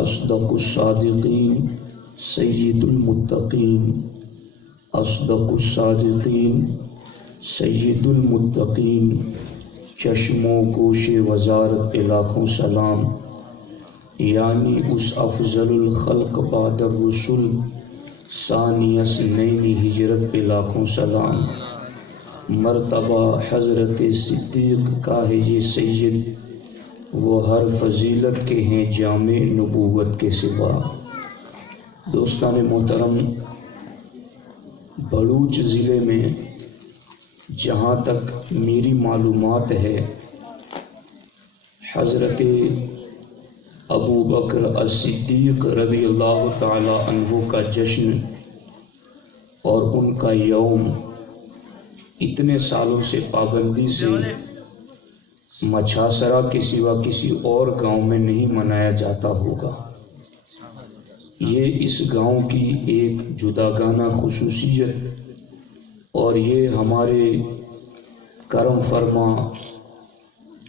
اصدق الصادقین سید المتقین، اصدق الصادقین سید المتقین، چشم و گوش وزارت پہ لاکھوں سلام، یعنی اس افضل الخلق بعد الرسل ثانی اثنین ہجرت پہ لاکھوں سلام، مرتبہ حضرت صدیق کا ہے یہ سید، وہ ہر فضیلت کے ہیں جامع نبوت کے سوا۔ دوستان محترم، بھروچ ضلع میں جہاں تک میری معلومات ہے، حضرت ابو بکر الصدیق رضی اللہ تعالی عنہ کا جشن اور ان کا یوم اتنے سالوں سے پابندی سے مچھاسرا کے سوا کسی اور گاؤں میں نہیں منایا جاتا ہوگا۔ یہ اس گاؤں کی ایک جداگانہ خصوصیت اور یہ ہمارے کرم فرما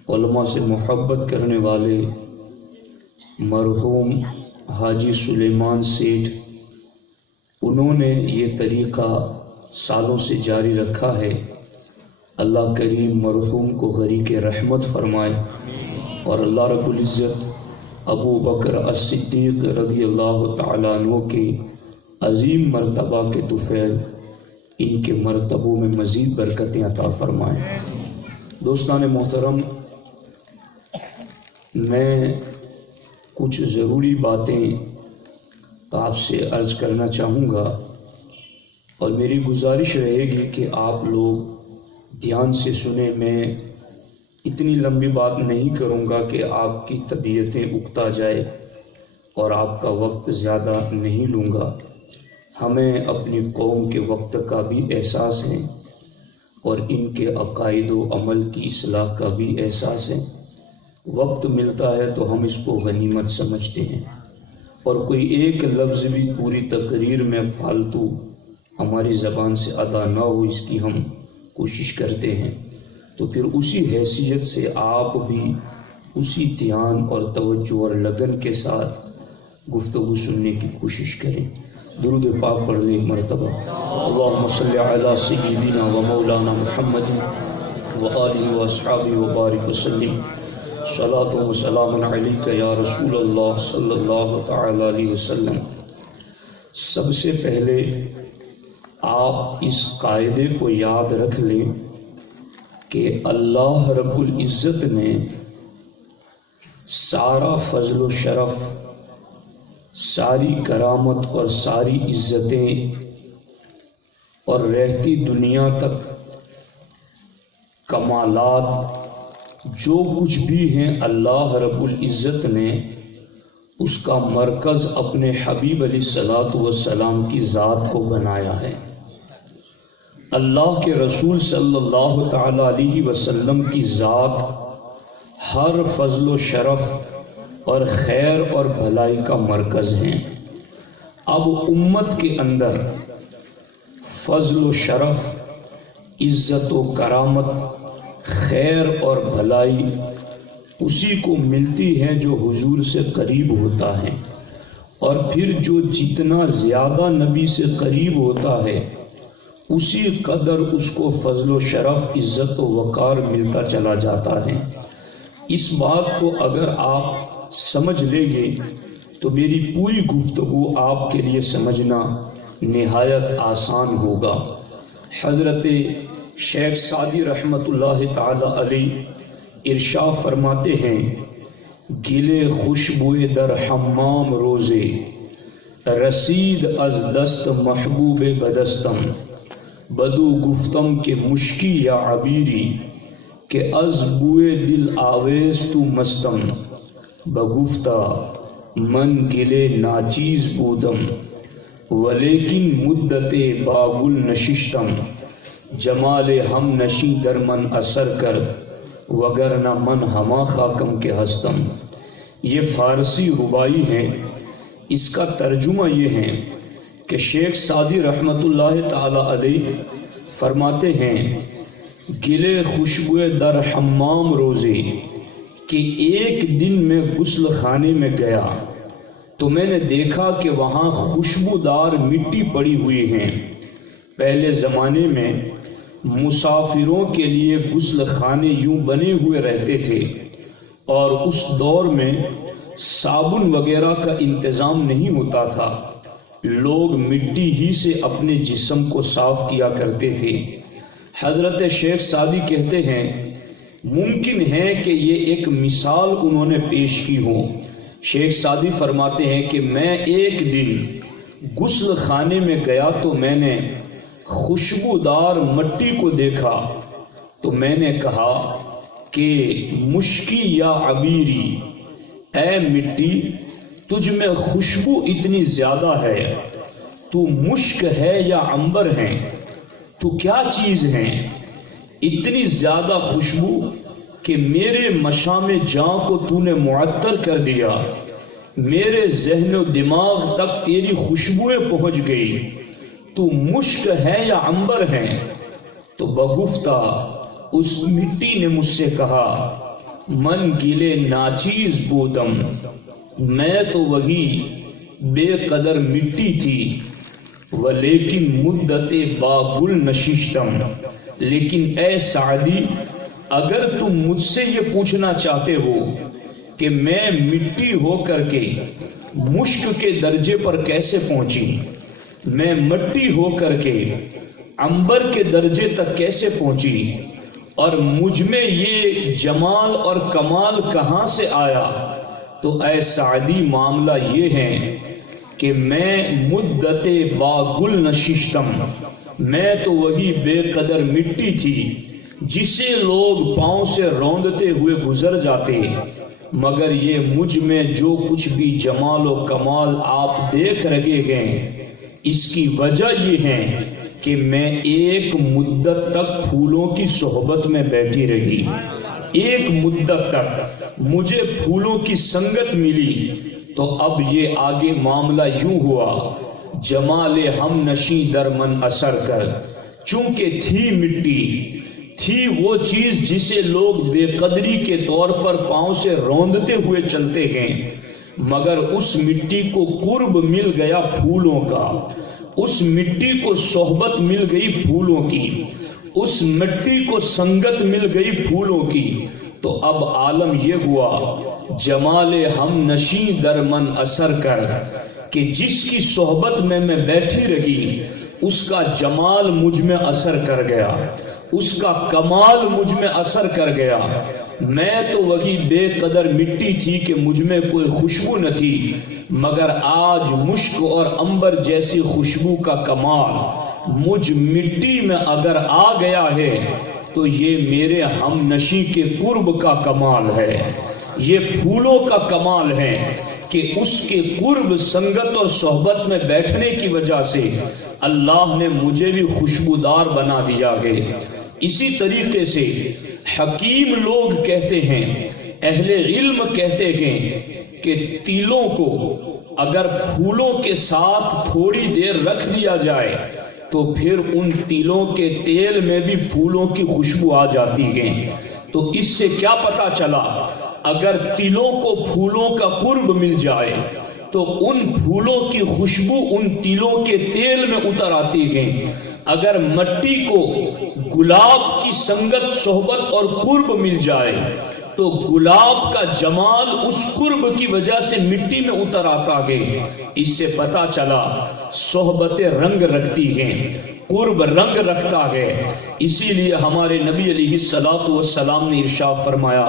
علماء سے محبت کرنے والے مرحوم حاجی سلیمان سیٹھ، انہوں نے یہ طریقہ سالوں سے جاری رکھا ہے۔ اللہ کریم مرحوم کو غریق رحمت فرمائے، اور اللہ رب العزت ابو بکر الصدیق رضی اللہ تعالیٰ عنہ کے عظیم مرتبہ کے طفیل ان کے مرتبوں میں مزید برکتیں عطا فرمائے۔ دوستان محترم، میں کچھ ضروری باتیں آپ سے عرض کرنا چاہوں گا، اور میری گزارش رہے گی کہ آپ لوگ دھیان سے سنیں۔ میں اتنی لمبی بات نہیں کروں گا کہ آپ کی طبیعتیں اکتا جائے، اور آپ کا وقت زیادہ نہیں لوں گا۔ ہمیں اپنی قوم کے وقت کا بھی احساس ہے، اور ان کے عقائد و عمل کی اصلاح کا بھی احساس ہے۔ وقت ملتا ہے تو ہم اس کو غنیمت سمجھتے ہیں، اور کوئی ایک لفظ بھی پوری تقریر میں فالتو ہماری زبان سے ادا نہ ہو، اس کی ہم کوشش کرتے ہیں۔ تو پھر اسی حیثیت سے آپ بھی اسی دھیان اور توجہ اور لگن کے ساتھ گفتگو سننے کی کوشش کریں۔ درود پاک پڑھ لیں ایک مرتبہ۔ اللہم صلی علی سیدنا و مولانا محمد و آلہ و اصحابہ و بارک وسلم، صلاۃ و سلام علیک یا رسول اللہ صلی اللہ تعالی علیہ وسلم۔ سب سے پہلے آپ اس قاعدے کو یاد رکھ لیں کہ اللہ رب العزت نے سارا فضل و شرف، ساری کرامت اور ساری عزتیں اور رہتی دنیا تک کمالات جو کچھ بھی ہیں، اللہ رب العزت نے اس کا مرکز اپنے حبیب علیہ الصلوۃ والسلام کی ذات کو بنایا ہے۔ اللہ کے رسول صلی اللہ تعالی علیہ وسلم کی ذات ہر فضل و شرف اور خیر اور بھلائی کا مرکز ہے۔ اب امت کے اندر فضل و شرف، عزت و کرامت، خیر اور بھلائی اسی کو ملتی ہے جو حضور سے قریب ہوتا ہے، اور پھر جو جتنا زیادہ نبی سے قریب ہوتا ہے اسی قدر اس کو فضل و شرف، عزت و وقار ملتا چلا جاتا ہے۔ اس بات کو اگر آپ سمجھ لیں گے تو میری پوری گفتگو آپ کے لیے سمجھنا نہایت آسان ہوگا۔ حضرت شیخ سعدی رحمۃ اللہ تعالی علیہ ارشاد فرماتے ہیں، گلے خوشبوئے در حمام روزے، رسید از دست محبوب بدستم، بدو گفتم کہ مشکی یا عبیری، کہ از بوئے دل آویز تو مستم، بگفتا من گلے ناچیز بودم، ولیکن مدت باگل نششتم، جمال ہم نشی در من اثر کرد، وگرنہ من ہما خاکم کے ہستم۔ یہ فارسی ربائی ہے۔ اس کا ترجمہ یہ ہے کہ شیخ سعدی رحمۃ اللہ تعالی علیہ فرماتے ہیں، گلے خوشبوئے در حمام روزے، کہ ایک دن میں غسل خانے میں گیا، تو میں نے دیکھا کہ وہاں خوشبودار مٹی پڑی ہوئی ہیں۔ پہلے زمانے میں مسافروں کے لیے غسل خانے یوں بنے ہوئے رہتے تھے، اور اس دور میں صابن وغیرہ کا انتظام نہیں ہوتا تھا، لوگ مٹی ہی سے اپنے جسم کو صاف کیا کرتے تھے۔ حضرت شیخ سعدی کہتے ہیں ممکن ہے کہ یہ ایک مثال انہوں نے پیش کی ہو۔ شیخ سعدی فرماتے ہیں کہ میں ایک دن غسل خانے میں گیا تو میں نے خوشبودار مٹی کو دیکھا، تو میں نے کہا کہ مشکی یا عبیری، اے مٹی تجھ میں خوشبو اتنی زیادہ ہے، تو مشک ہے یا عنبر ہے، تو کیا چیز ہے؟ اتنی زیادہ خوشبو کہ میرے مشام جاں کو تو نے معطر کر دیا، میرے ذہن و دماغ تک تیری خوشبوئیں پہنچ گئی، تو مشک ہے یا عنبر ہے؟ تو بگفتہ اس مٹی نے مجھ سے کہا من گلے ناچیز بودم، میں تو وہی بے قدر مٹی تھی، ولیکن مدت باگل نشیشتم، لیکن اے سعدی اگر تم مجھ سے یہ پوچھنا چاہتے ہو کہ میں مٹی ہو کر کے مشک کے درجے پر کیسے پہنچی، میں مٹی ہو کر کے عنبر کے درجے تک کیسے پہنچی، اور مجھ میں یہ جمال اور کمال کہاں سے آیا، تو اے سعدی معاملہ یہ ہے کہ میں مدت باگل نششتم، میں تو وہی بے قدر مٹی تھی جسے لوگ پاؤں سے روندتے ہوئے گزر جاتے، مگر یہ مجھ میں جو کچھ بھی جمال و کمال آپ دیکھ رہے گئے، اس کی وجہ یہ ہے کہ میں ایک مدت تک پھولوں کی صحبت میں بیٹھی رہی، ایک مدت تک مجھے پھولوں کی سنگت ملی، تو اب یہ آگے معاملہ یوں ہوا جمال ہم نشیں در من اثر کر، چونکہ تھی مٹی، تھی وہ چیز جسے لوگ بے قدری کے طور پر پاؤں سے روندتے ہوئے چلتے گئے، مگر اس مٹی کو قرب مل گیا پھولوں کا، اس مٹی کو صحبت مل گئی پھولوں کی، اس مٹی کو سنگت مل گئی پھولوں کی، تو اب عالم یہ ہوا جمال ہم نشیں در من اثر کر، کہ جس کی صحبت میں بیٹھی رہی اس کا جمال مجھ میں اثر کر گیا، اس کا کمال مجھ میں اثر کر گیا، میں تو وہی بے قدر مٹی تھی کہ مجھ میں کوئی خوشبو نہ تھی، مگر آج مشک اور عنبر جیسی خوشبو کا کمال مجھ مٹی میں اگر آ گیا ہے تو یہ میرے ہم نشی کے قرب کا کمال ہے، یہ پھولوں کا کمال ہے کہ اس کے قرب سنگت اور صحبت میں بیٹھنے کی وجہ سے اللہ نے مجھے بھی خوشبودار بنا دیا ہے۔ اسی طریقے سے حکیم لوگ کہتے ہیں، اہل علم کہتے ہیں کہ تیلوں کو اگر پھولوں کے ساتھ تھوڑی دیر رکھ دیا جائے تو پھر ان تیلوں کے تیل میں بھی پھولوں کی خوشبو آ جاتی ہے۔ تو اس سے کیا پتا چلا، اگر تیلوں کو پھولوں کا قرب مل جائے تو ان پھولوں کی خوشبو ان تیلوں کے تیل میں اتر آتی ہے، اگر مٹی کو گلاب کی سنگت صحبت اور قرب مل جائے تو گلاب کا جمال اس قرب کی وجہ سے مٹی میں اتر آتا ہے۔ اس سے پتا چلا صحبت رنگ رکھتی ہیں، قرب رنگ رکھتا ہے۔ اسی لیے ہمارے نبی علیہ الصلوۃ والسلام نے ارشاد فرمایا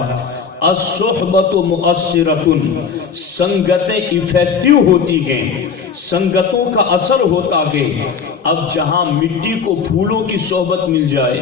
الصحبت مؤثرۃ، سنگتیں افیکٹو ہوتی ہیں، سنگتوں کا اثر ہوتا ہے۔ اب جہاں مٹی کو پھولوں کی صحبت مل جائے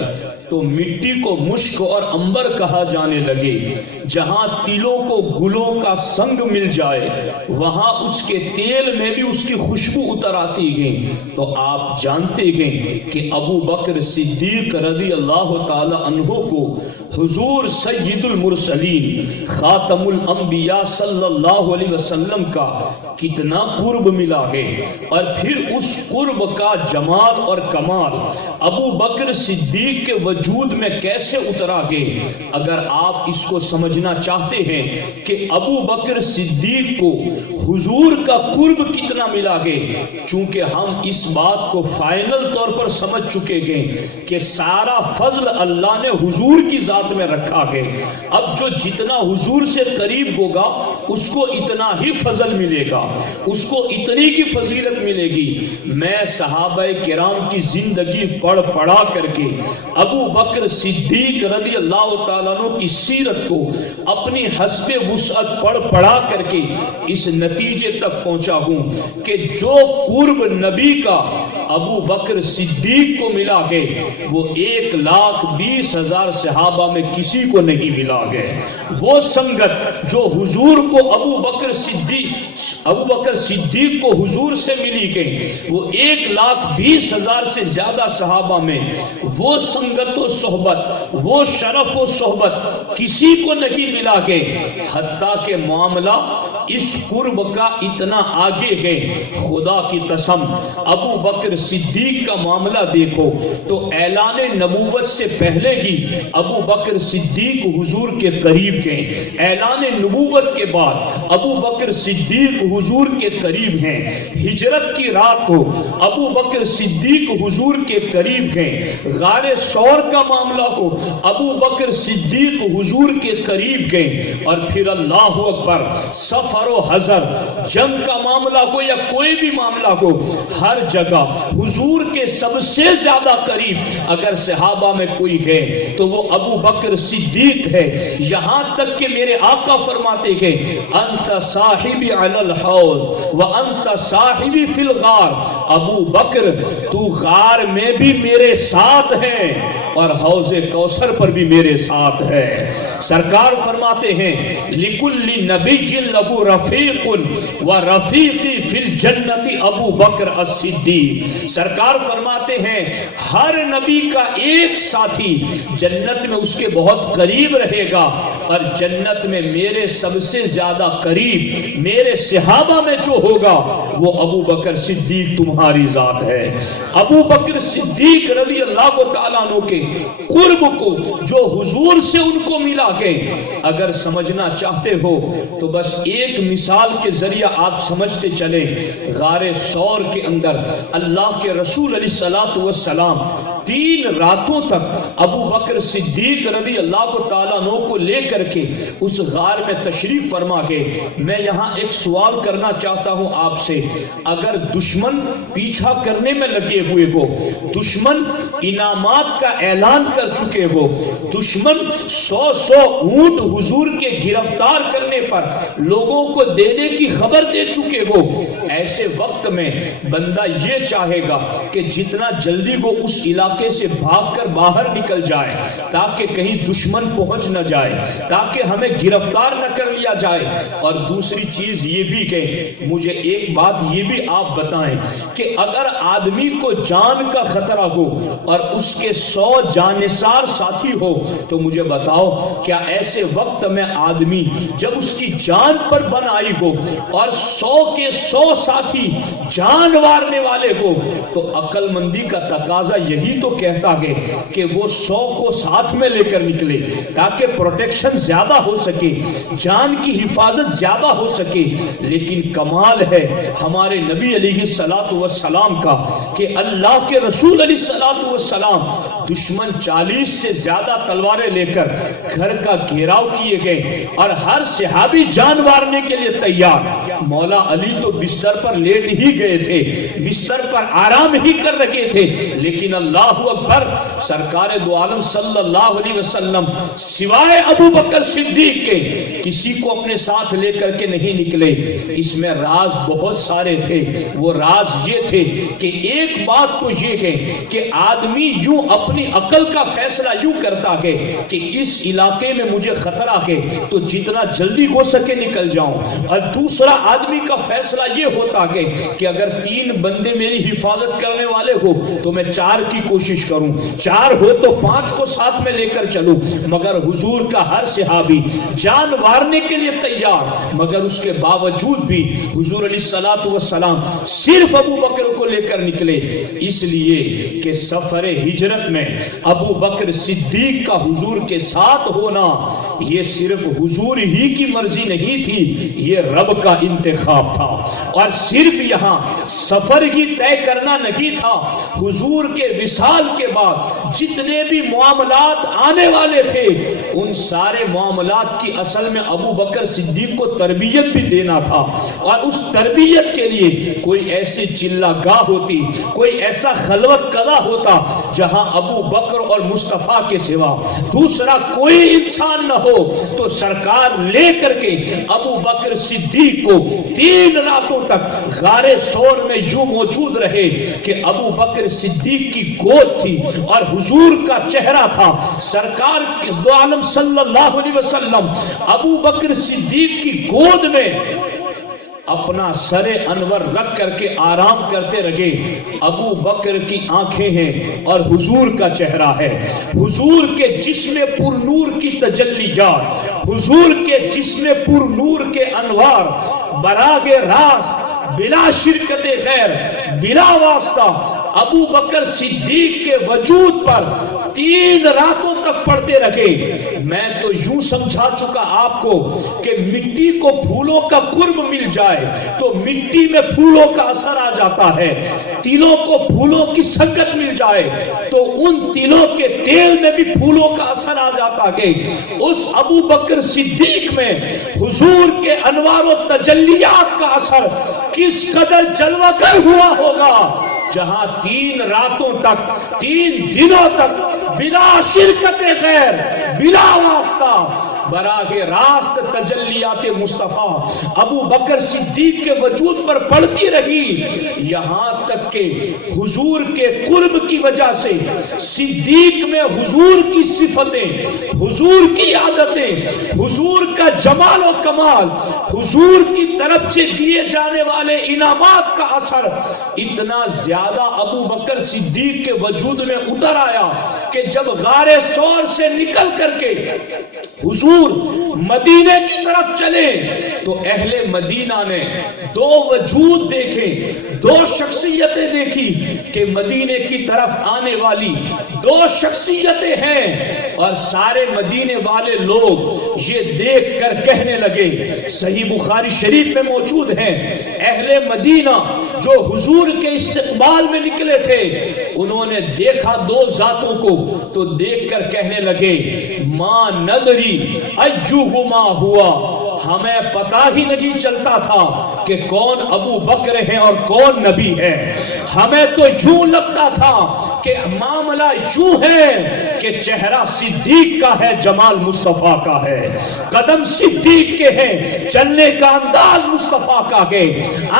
تو مٹی کو مشک اور عنبر کہا جانے لگے، جہاں تیلوں کو گلوں کا سنگ مل جائے وہاں اس کے تیل میں بھی اس کی خوشبو اتر آتی گئی۔ تو آپ جانتے گئے کہ ابو بکر صدیق رضی اللہ تعالی عنہ کو حضور سید المرسلین خاتم الانبیاء صلی اللہ علیہ وسلم کا کتنا قرب ملا ہے، اور پھر اس قرب کا جمال اور کمال ابو بکر صدیق کے وجود میں کیسے اترا گے۔ اگر آپ اس کو سمجھنا چاہتے ہیں کہ ابو بکر صدیق کو حضور کا قرب کتنا ملا گے، چونکہ ہم اس بات کو فائنل طور پر سمجھ چکے گے کہ سارا فضل اللہ نے حضور کی ذات میں رکھا ہے، اب جو جتنا حضور سے قریب ہوگا اس کو اتنا ہی فضل ملے گا، اس کو اتنی کی فضیلت ملے گی۔ میں صحابہ کرام کی زندگی پڑھا کر کے ابو بکر صدیق رضی اللہ تعالیٰ عنہ کی سیرت کو اپنی حسب وسعت پڑھا کر کے اس نتیجے تک پہنچا ہوں کہ جو قرب نبی کا ابو بکر صدیق کو ملا ہے وہ 1,20,000 صحابہ میں کسی کو نہیں ملا ہے۔ وہ سنگت جو حضور کو ابو بکر صدیق کو حضور سے ملی گئی، وہ 1,20,000 سے زیادہ صحابہ میں وہ سنگت و صحبت، وہ شرف و صحبت کسی کو نہیں ملا گے۔ حتیٰ کہ معاملہ اس قرب کا اتنا آگے ہے، خدا کی قسم ابو بکر صدیق کا معاملہ دیکھو تو اعلان نبوت سے پہلے ہی ابو بکر صدیق حضور کے قریب گئے، اعلان نبوت کے بعد ابو بکر صدیق حضور کے قریب ہیں، ہجرت کی رات کو ابو بکر صدیق حضور کے قریب گئے، غار ثور کا معاملہ کو ابو بکر صدیق حضور کے قریب گئے، اور پھر اللہ اکبر سفر و حضر، جنگ کا معاملہ کو یا کوئی بھی معاملہ کو، ہر جگہ حضور کے سب سے زیادہ قریب اگر صحابہ میں کوئی ہے تو وہ ابو بکر صدیق ہے۔ یہاں تک کہ میرے آقا فرماتے گئے انت صاحبی علی الحوض وانت صاحبی فی الغار، ابو بکر تو غار میں بھی میرے ساتھ ہے اور حوض کوثر پر بھی میرے ساتھ ہے۔ سرکار فرماتے ہیں لِكُلِّ نَبِيٍّ لَهُ رَفِيقٌ وَرَفِيقِي فِي الْجَنَّةِ ابو بکر الصدیق۔ سرکار فرماتے ہیں ہر نبی کا ایک ساتھی جنت میں اس کے بہت قریب رہے گا، اور جنت میں میرے سب سے زیادہ قریب میرے صحابہ میں جو ہوگا وہ ابو بکر صدیق تمہاری ذات ہے۔ ابو بکر صدیق رضی اللہ تعالیٰ عنہ کے قرب کو جو حضور سے ان کو ملا کے اگر سمجھنا چاہتے ہو تو بس ایک مثال کے ذریعہ آپ سمجھتے چلیں۔ غار ثور کے اندر اللہ کے رسول علیہ السلام 3 راتوں تک ابو بکر صدیق رضی اللہ تعالیٰ عنہ کو لے کر کے اس غار میں تشریف فرما گئے۔ میں یہاں ایک سوال کرنا چاہتا ہوں آپ سے، اگر دشمن پیچھا کرنے میں لگے ہوئے ہو، دشمن انعامات کا اعلان کر چکے ہو، دشمن 100 اونٹ حضور کے گرفتار کرنے پر لوگوں کو دینے کی خبر دے چکے ہو، ایسے وقت میں بندہ یہ چاہے گا کہ جتنا جلدی وہ اس علاقے سے بھاگ کر باہر نکل جائے تاکہ کہیں دشمن پہنچ نہ جائے، تاکہ ہمیں گرفتار نہ کر لیا جائے۔ اور دوسری چیز یہ بھی کہ مجھے ایک بات یہ بھی آپ بتائیں کہ اگر آدمی کو جان کا خطرہ ہو اور اس کے 100 جانثار ساتھی ہو تو مجھے بتاؤ کیا ایسے وقت میں آدمی جب اس کی جان پر بن آئی ہو اور 100 کے 100 ساتھی جان مارنے والے ہو تو عقل مندی کا تقاضا یہی تو کہتا ہے کہ وہ 100 کو ساتھ میں لے کر نکلے تاکہ پروٹیکشن زیادہ ہو سکے، جان کی حفاظت زیادہ ہو سکے۔ لیکن کمال ہے ہمارے نبی علیہ الصلوۃ والسلام کا کہ اللہ کے رسول علیہ الصلوۃ والسلام دشمن 40 سے زیادہ تلواریں لے کر گھر کا گھیراؤ کیے گئے اور ہر صحابی جان مارنے کے لیے تیار۔ مولا علی تو بستر پر لیٹ ہی گئے تھے، بستر پر آرام ہی کر رکھے تھے، لیکن اللہ اکبر سرکار دو عالم صلی اللہ علیہ وسلم سوائے ابو بکر صدیق کے کسی کو اپنے ساتھ لے کر کے نہیں نکلے۔ اس میں راز بہت سارے تھے، وہ راز یہ تھے کہ ایک بات تو یہ ہے کہ آدمی یوں اپنے اپنی عقل کا فیصلہ یوں کرتا ہے کہ اس علاقے میں مجھے خطرہ ہے تو جتنا جلدی ہو سکے نکل جاؤں، اور دوسرا آدمی کا فیصلہ یہ ہوتا ہے کہ اگر 3 بندے میری حفاظت کرنے والے ہو تو میں 4 کی کوشش کروں، 4 ہو تو 5 کو ساتھ میں لے کر چلوں۔ مگر حضور کا ہر صحابی جان وارنے کے لیے تیار، مگر اس کے باوجود بھی حضور علیہ الصلوۃ والسلام صرف ابو بکر کو لے کر نکلے، اس لیے کہ سفر ہجرت میں ابو بکر صدیق کا حضور کے ساتھ ہونا یہ صرف حضور ہی کی مرضی نہیں تھی، یہ رب کا انتخاب تھا۔ اور صرف یہاں سفر ہی طے کرنا نہیں تھا، حضور کے وصال کے بعد جتنے بھی معاملات آنے والے تھے ان سارے معاملات کی اصل میں ابو بکر صدیق کو تربیت بھی دینا تھا، اور اس تربیت کے لیے کوئی ایسی چلہ گاہ ہوتی، کوئی ایسا خلوت قضا ہوتا جہاں ابو بکر اور مصطفیٰ کے سوا دوسرا کوئی انسان نہ ہو، تو سرکار لے کر کے ابو بکر صدیق کو 3 راتوں تک غار ثور میں یوں موجود رہے کہ ابو بکر صدیق کی گود تھی اور حضور کا چہرہ تھا۔ سرکار دو عالم صلی اللہ علیہ وسلم ابو بکر صدیق کی گود میں اپنا سر انور رکھ کر کے آرام کرتے رہے۔ ابو بکر کی آنکھیں ہیں اور حضور کا چہرہ ہے، حضور کے جسم پر نور کی تجلیات، حضور کے جسم پر نور کے انوار براہ راست بلا شرکت غیر، بلا واسطہ ابو بکر صدیق کے وجود پر 3 راتوں تک پڑھتے رہے۔ میں تو یوں سمجھا چکا آپ کو کہ مٹی کو پھولوں کا قرب مل جائے تو مٹی میں پھولوں کا اثر آ جاتا ہے، تلوں کو پھولوں کی سنگت مل جائے تو ان تلوں کے تیل میں بھی پھولوں کا اثر آ جاتا ہے۔ اس ابو بکر صدیق میں حضور کے انوار و تجلیات کا اثر کس قدر جلوہ گر ہوا ہوگا، جہاں 3 راتوں تک 3 دنوں تک بلا شرکت غیر، بلا واسطہ براہ راست تجلیات مصطفیٰ ابو بکر صدیق کے وجود پر پڑتی رہی، یہاں تک کہ حضور کے قرب کی وجہ سے صدیق میں حضور کی صفتیں، حضور کی عادتیں، حضور کا جمال و کمال، حضور کی طرف سے دیے جانے والے انعامات کا اثر اتنا زیادہ ابو بکر صدیق کے وجود میں اتر آیا کہ جب غار ثور سے نکل کر کے حضور مدینے کی طرف چلے تو اہل مدینہ نے 2 وجود دیکھے، 2 شخصیتیں دیکھی کہ مدینے کی طرف آنے والی 2 شخصیتیں ہیں، اور سارے مدینے والے لوگ یہ دیکھ کر کہنے لگے، صحیح بخاری شریف میں موجود ہے، اہل مدینہ جو حضور کے استقبال میں نکلے تھے انہوں نے دیکھا 2 ذاتوں کو تو دیکھ کر کہنے لگے ما ندری ایہما ہوا، ہمیں پتا ہی نہیں چلتا تھا کہ کون ابو بکر ہے اور کون نبی ہے، ہمیں تو یوں لگتا تھا کہ معاملہ یوں ہے کہ چہرہ صدیق کا ہے، جمال مصطفیٰ کا ہے، قدم صدیق کے ہیں، چلنے کا انداز مصطفیٰ کا ہے،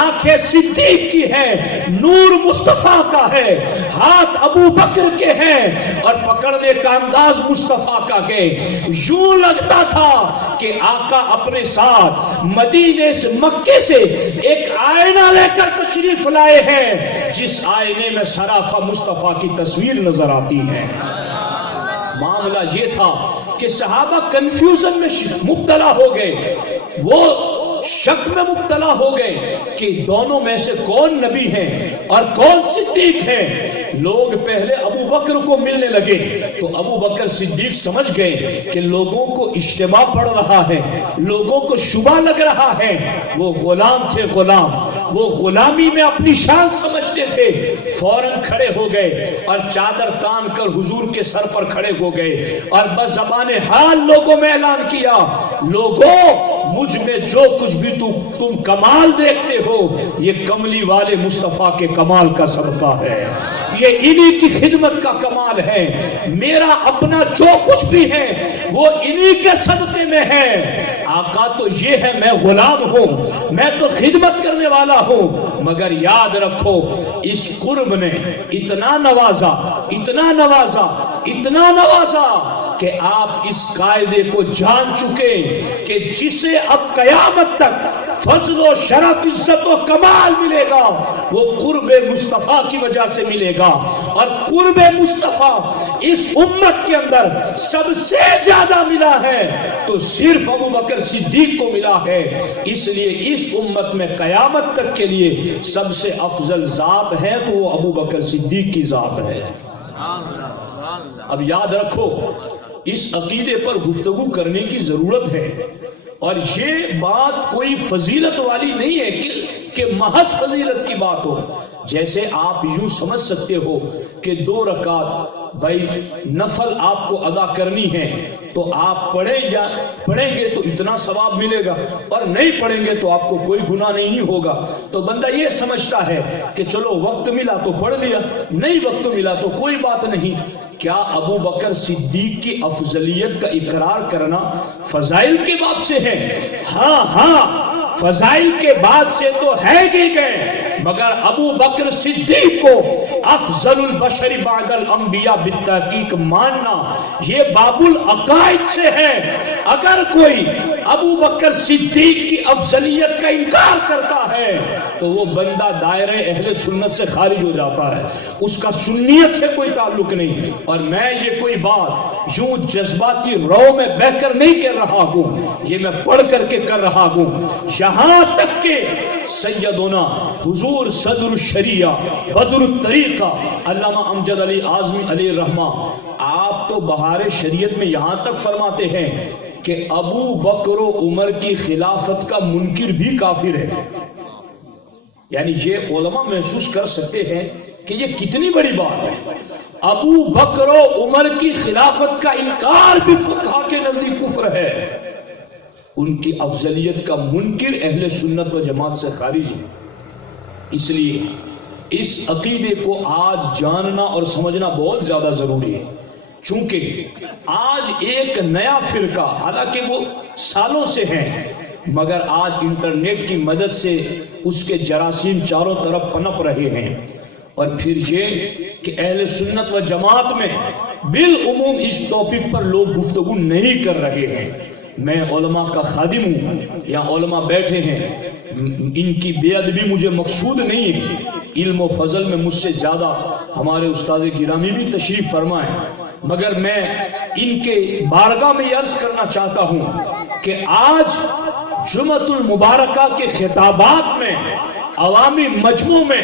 آنکھیں صدیق کی ہیں، نور مصطفیٰ کا ہے، ہاتھ ابو بکر کے ہیں اور پکڑنے کا انداز مصطفیٰ کا ہے۔ یوں لگتا تھا کہ آقا اپنے ساتھ مدینے سے مکے سے ایک آئینہ لے کر تشریف لائے ہیں جس آئینے میں سراپا مصطفیٰ کی تصویر نظر آتی ہے۔ معاملہ یہ تھا کہ صحابہ کنفیوژن میں مبتلا ہو گئے، وہ شک میں مبتلا ہو گئے کہ دونوں میں سے کون نبی ہیں اور کون صدیق ہیں۔ لوگ پہلے ابو بکر کو ملنے لگے تو ابو بکر صدیق سمجھ گئے کہ لوگوں کو اجتماع پڑ رہا ہے، لوگوں کو شبہ لگ رہا ہے، وہ غلام تھے، غلام وہ غلامی میں اپنی شان سمجھتے تھے، فوراً کھڑے ہو گئے اور چادر تان کر حضور کے سر پر کھڑے ہو گئے اور بزبان حال لوگوں میں اعلان کیا، لوگوں مجھ میں جو کچھ بھی تم کمال دیکھتے ہو یہ کملی والے مصطفیٰ کے کمال کا صدقہ ہے، یہ انہی کی خدمت کا کمال ہے، میرا اپنا جو کچھ بھی ہے وہ انہی کے صدقے میں ہے۔ آقا تو یہ ہے میں غلام ہوں، میں تو خدمت کرنے والا ہوں، مگر یاد رکھو اس قرب نے اتنا نوازا اتنا نوازا اتنا نوازا کہ آپ اس قاعدے کو جان چکے کہ جسے اب قیامت تک فضل و شرف عزت و کمال ملے گا وہ قرب مصطفیٰ کی وجہ سے ملے گا، اور قرب مصطفیٰ اس امت کے اندر سب سے زیادہ ملا ہے تو صرف ابو بکر صدیق کو ملا ہے۔ اس لیے اس امت میں قیامت تک کے لیے سب سے افضل ذات ہے تو وہ ابو بکر صدیق کی ذات ہے۔ اب یاد رکھو اس عقیدے پر گفتگو کرنے کی ضرورت ہے، اور یہ بات کوئی فضیلت والی نہیں ہے کہ محض فضیلت کی بات ہو۔ جیسے آپ یوں سمجھ سکتے ہو کہ 2 رکعت بھائی نفل آپ کو ادا کرنی ہے تو آپ پڑھیں گے تو اتنا ثواب ملے گا، اور نہیں پڑھیں گے تو آپ کو کوئی گناہ نہیں ہوگا۔ تو بندہ یہ سمجھتا ہے کہ چلو وقت ملا تو پڑھ لیا، نہیں وقت ملا تو کوئی بات نہیں۔ کیا ابو بکر صدیق کی افضلیت کا اقرار کرنا فضائل کے باب سے ہے؟ ہاں فضائل کے باب سے تو ہے ہی گئے، مگر ابو بکر صدیق کو افضل البشر بعد الانبیاء بالتحقیق ماننا یہ باب العقائد سے ہے۔ اگر کوئی ابو بکر صدیق کی افضلیت کا انکار کرتا ہے تو وہ بندہ دائرہ اہل سنت سے خارج ہو جاتا ہے، اس کا سنیت سے کوئی تعلق نہیں۔ اور میں یہ کوئی بات یوں جذباتی رو میں بہ کر نہیں کر رہا ہوں، یہ میں پڑھ کر کے کر رہا ہوں، یہاں تک کہ سیدنا حضور صدر الشریعہ بدر الطریقہ علامہ امجد علی اعظمی علیہ الرحمہ آپ تو بہار شریعت میں یہاں تک فرماتے ہیں کہ ابو بکر و عمر کی خلافت کا منکر بھی کافر ہے۔ یعنی یہ علماء محسوس کر سکتے ہیں کہ یہ کتنی بڑی بات ہے۔ ابو بکر و عمر کی خلافت کا انکار بھی فقہا کے نزدیک کفر ہے، ان کی افضلیت کا منکر اہل سنت و جماعت سے خارج ہے۔ اس لیے اس عقیدے کو آج جاننا اور سمجھنا بہت زیادہ ضروری ہے، چونکہ آج ایک نیا فرقہ، حالانکہ وہ سالوں سے ہیں مگر آج انٹرنیٹ کی مدد سے اس کے جراثیم چاروں طرف پنپ رہے ہیں، اور پھر یہ کہ اہل سنت و جماعت میں بالعموم اس ٹاپک پر لوگ گفتگو نہیں کر رہے ہیں۔ میں علماء کا خادم ہوں، یا علماء بیٹھے ہیں، ان کی بے ادبی مجھے مقصود نہیں ہے، علم و فضل میں مجھ سے زیادہ ہمارے استاد گرامی بھی تشریف فرمائیں، مگر میں ان کے بارگاہ میں یہ عرض کرنا چاہتا ہوں کہ آج جمعۃ المبارکہ کے خطابات میں عوامی مجموع میں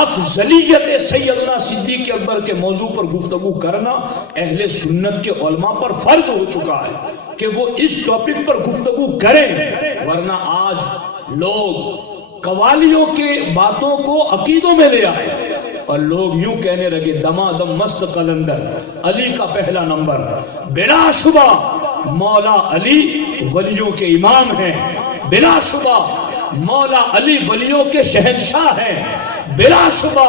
افضلیت سیدنا صدیق اکبر کے موضوع پر گفتگو کرنا اہل سنت کے علماء پر فرض ہو چکا ہے کہ وہ اس ٹاپک پر گفتگو کریں، ورنہ آج لوگ قوالیوں کے باتوں کو عقیدوں میں لے آئے اور لوگ یوں کہنے لگے دمادم مست قلندر علی کا پہلا نمبر، بلا شبہ مولا علی ولیوں کے امام ہیں، بلا شبہ مولا علی ولیوں کے شہنشاہ ہیں، بلا شبہ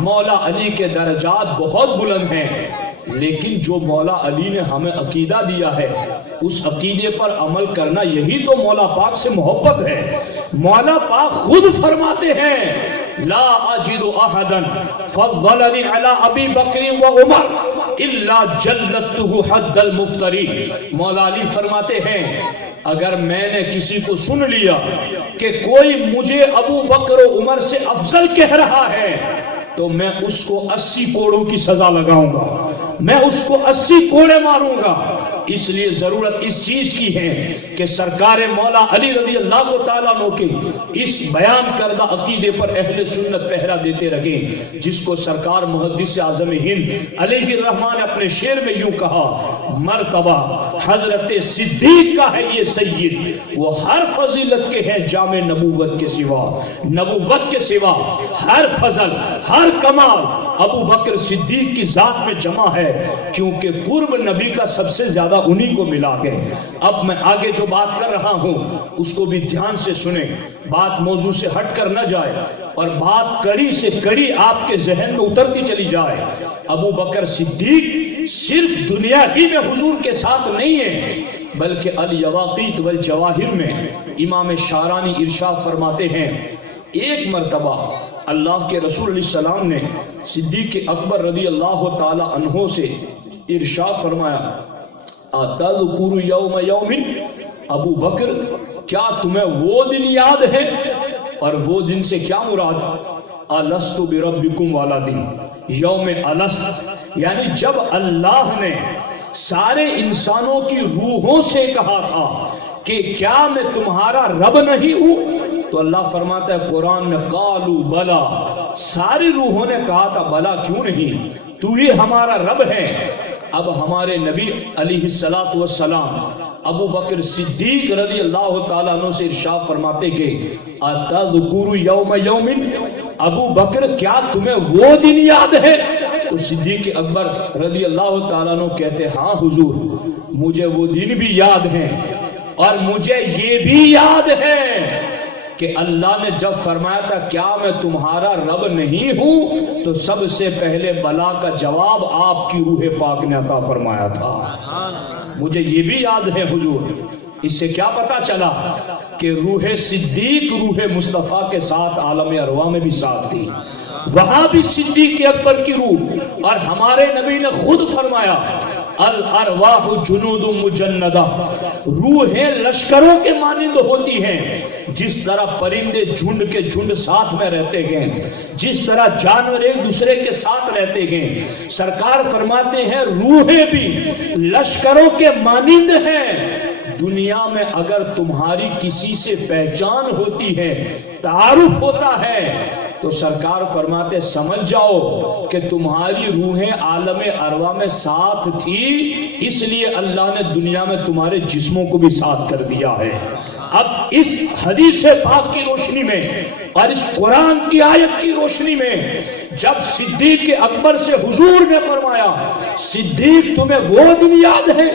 مولا علی کے درجات بہت بلند ہیں، لیکن جو مولا علی نے ہمیں عقیدہ دیا ہے اس عقیدے پر عمل کرنا یہی تو مولا پاک سے محبت ہے۔ مولا پاک خود فرماتے ہیں لا اجد احدا فضلني على ابي بکر وعمر الا جلدته حد المفتری۔ مولا علی فرماتے ہیں اگر میں نے کسی کو سن لیا کہ کوئی مجھے ابو بکر و عمر سے افضل کہہ رہا ہے تو میں اس کو 80 کوڑوں کی سزا لگاؤں گا، میں اس کو 80 کوڑے ماروں گا۔ اس لیے ضرورت اس چیز کی ہے کہ سرکار مولا علی رضی اللہ تعالیٰ عنہ کے اس بیان کردہ عقیدے پر اہل سنت پہرا دیتے رہیں، جس کو سرکار محدث اعظم ہند علیہ الرحمن نے اپنے شعر میں یوں کہا مرتبہ حضرت صدیق کا ہے یہ سید، وہ ہر فضیلت کے ہیں جامع نبوت کے سوا، نبوت کے سوا ہر فضل ہر کمال ابو بکر صدیق کی ذات میں جمع ہے، کیونکہ قرب نبی کا سب سے زیادہ انہی کو ملا ہے۔ اب میں آگے جو بات کر رہا ہوں اس کو بھی دھیان سے سنیں، بات موضوع سے ہٹ کر نہ جائے اور بات کڑی سے کڑی آپ کے ذہن میں اترتی چلی جائے۔ ابو بکر صدیق صرف دنیا ہی میں حضور کے ساتھ نہیں ہے بلکہ الیواقیت والجواہر میں امام شارانی ارشاد فرماتے ہیں ایک مرتبہ اللہ کے رسول علیہ السلام نے صدیق اکبر رضی اللہ تعالی عنہ سے ارشاد فرمایا اتذکر یوم یوم، ابو بکر کیا تمہیں وہ دن یاد ہے؟ اور وہ دن سے کیا مراد؟ الست بربکم والا دن، یوم الست، یعنی جب اللہ نے سارے انسانوں کی روحوں سے کہا تھا کہ کیا میں تمہارا رب نہیں ہوں؟ تو اللہ فرماتا ہے قرآن میں قالو بلا، ساری روحوں نے کہا تھا بلا کیوں نہیں، تو ہی ہمارا رب ہے۔ اب ہمارے نبی علیہ الصلوۃ والسلام ابو بکر صدیق رضی اللہ تعالیٰ عنہ سے ارشاد فرماتے کہ اتذکر یوم یوم، ابو بکر کیا تمہیں وہ دن یاد ہے؟ تو صدیق اکبر رضی اللہ تعالیٰ عنہ کہتے ہاں حضور مجھے وہ دن بھی یاد ہیں، اور مجھے یہ بھی یاد ہے کہ اللہ نے جب فرمایا تھا کیا میں تمہارا رب نہیں ہوں، تو سب سے پہلے بلا کا جواب آپ کی روح پاک نے عطا فرمایا تھا۔ مجھے یہ بھی یاد ہے حضور۔ اس سے کیا پتا چلا کہ روح صدیق روح مصطفیٰ کے ساتھ عالم ارواح میں بھی ساتھ تھی، وہاں بھی صدیق اکبر کی روح، اور ہمارے نبی نے خود فرمایا الارواح جنود مجندہ، روحیں لشکروں کے مانند ہوتی ہیں، جس طرح پرندے جھنڈ کے جھنڈ ساتھ میں رہتے گئے، جس طرح جانور ایک دوسرے کے ساتھ رہتے گئے، سرکار فرماتے ہیں روحیں بھی لشکروں کے مانند ہیں۔ دنیا میں اگر تمہاری کسی سے پہچان ہوتی ہے، تعارف ہوتا ہے، تو سرکار فرماتے سمجھ جاؤ کہ تمہاری روحیں عالم ارواح میں ساتھ تھی، اس لیے اللہ نے دنیا میں تمہارے جسموں کو بھی ساتھ کر دیا ہے۔ اب اس حدیث پاک کی روشنی میں اور اس قرآن کی آیت کی روشنی میں جب صدیق اکبر سے حضور نے فرمایا صدیق تمہیں وہ دن یاد ہے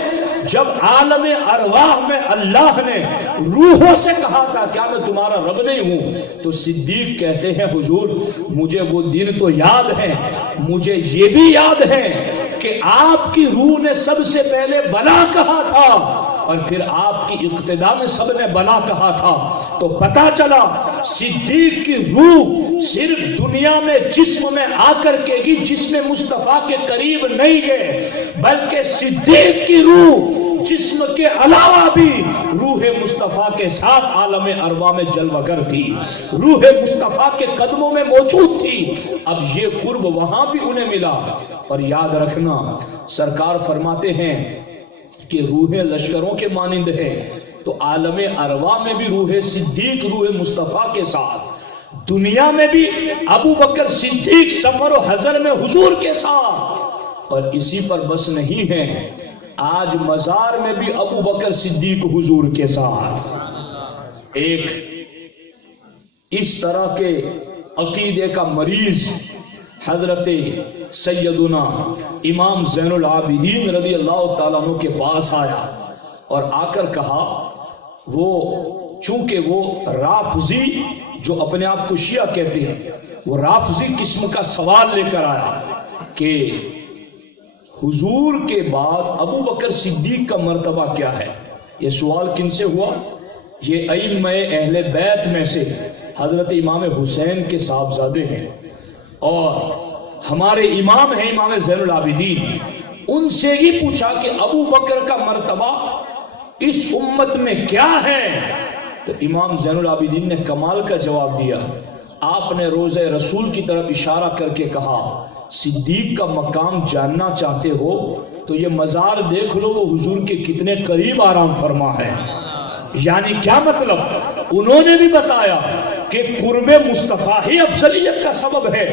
جب عالم ارواح میں اللہ نے روحوں سے کہا تھا کیا میں تمہارا رب نہیں ہوں، تو صدیق کہتے ہیں حضور مجھے وہ دن تو یاد ہے، مجھے یہ بھی یاد ہے کہ آپ کی روح نے سب سے پہلے بلا کہا تھا اور پھر آپ کی اقتدا میں سب نے بلا کہا تھا۔ تو پتا چلا صدیق کی روح صرف دنیا میں جسم میں آ کر کے گی جسم مصطفیٰ کے قریب نہیں گئے، بلکہ صدیق کی روح جسم کے علاوہ بھی روح مصطفیٰ کے ساتھ عالم ارواح میں جلوگر تھی، روح مصطفیٰ کے قدموں میں موجود تھی۔ اب یہ قرب وہاں بھی انہیں ملا۔ اور یاد رکھنا سرکار فرماتے ہیں کہ روح لشکروں کے مانند ہے، تو عالم ارواح میں بھی روح صدیق روح مصطفیٰ کے ساتھ، دنیا میں بھی ابو بکر صدیق سفر و حضر میں حضور کے ساتھ، اور اسی پر بس نہیں ہے، آج مزار میں بھی ابو بکر صدیق حضور کے ساتھ۔ ایک اس طرح کے عقیدے کا مریض حضرت سیدنا امام زین العابدین رضی اللہ تعالیٰ عنہ کے پاس آیا اور آ کر کہا، وہ چونکہ وہ رافضی جو اپنے آپ کو شیعہ کہتے ہیں، وہ رافضی قسم کا سوال لے کر آیا کہ حضور کے بعد ابو بکر صدیق کا مرتبہ کیا ہے؟ یہ سوال کن سے ہوا؟ یہ ائمہ اہل بیت میں سے حضرت امام حسین کے صاحبزادے ہیں اور ہمارے امام ہیں امام زین العابدین، ان سے ہی پوچھا کہ ابو بکر کا مرتبہ اس امت میں کیا ہے؟ تو امام زین العابدین نے کمال کا جواب دیا۔ آپ نے روضہ رسول کی طرف اشارہ کر کے کہا صدیق کا مقام جاننا چاہتے ہو تو یہ مزار دیکھ لو، وہ حضور کے کتنے قریب آرام فرما ہے۔ یعنی کیا مطلب؟ انہوں نے بھی بتایا کہ قرب مصطفیٰ ہی افضلیت کا سبب ہے،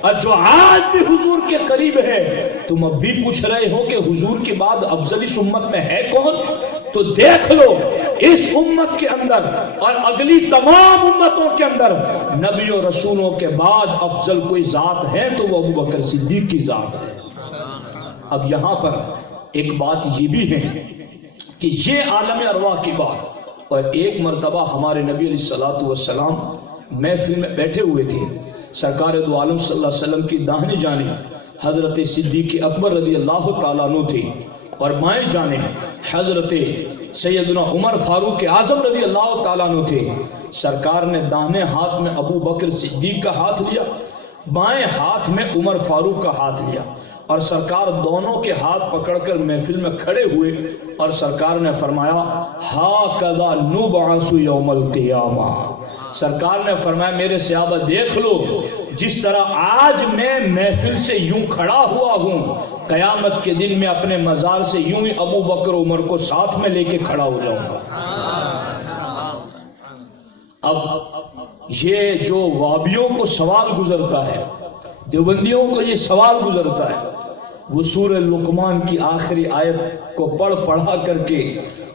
اور جو آج بھی حضور کے قریب ہے، تم اب بھی پوچھ رہے ہو کہ حضور کے بعد افضل اس امت میں ہے کون؟ تو دیکھ لو اس امت کے اندر اور اگلی تمام امتوں کے اندر نبی و رسولوں کے بعد افضل کوئی ذات ہے تو وہ ابو بکر صدیق کی ذات ہے۔ اب یہاں پر ایک بات یہ بھی ہے کہ یہ عالم ارواح کی بات، اور ایک مرتبہ ہمارے نبی علیہ الصلوۃ والسلام محفل میں بیٹھے ہوئے تھے، سرکار دو عالم صلی اللہ علیہ وسلم کی داہنی جانب حضرت صدیق اکبر رضی اللہ تعالیٰ عنہ تھے اور بائیں جانب حضرت سیدنا عمر فاروق اعظم رضی اللہ تعالیٰ عنہ تھے۔ سرکار نے داہنے ہاتھ میں ابو بکر صدیق کا ہاتھ لیا، بائیں ہاتھ میں عمر فاروق کا ہاتھ لیا، اور سرکار دونوں کے ہاتھ پکڑ کر محفل میں کھڑے ہوئے اور سرکار نے فرمایا ہاکذا نبعث یوم القیامہ۔ سرکار نے فرمایا میرے صحابہ دیکھ لو، جس طرح آج میں محفل سے یوں کھڑا ہوا ہوں، قیامت کے دن میں اپنے مزار سے یوں ہی ابو بکر عمر کو ساتھ میں لے کے کھڑا ہو جاؤں گا۔ اب یہ جو وابیوں کو سوال گزرتا ہے، دیوبندیوں کو یہ سوال گزرتا ہے، وہ سورہ لقمان کی آخری آیت کو پڑھا کر کے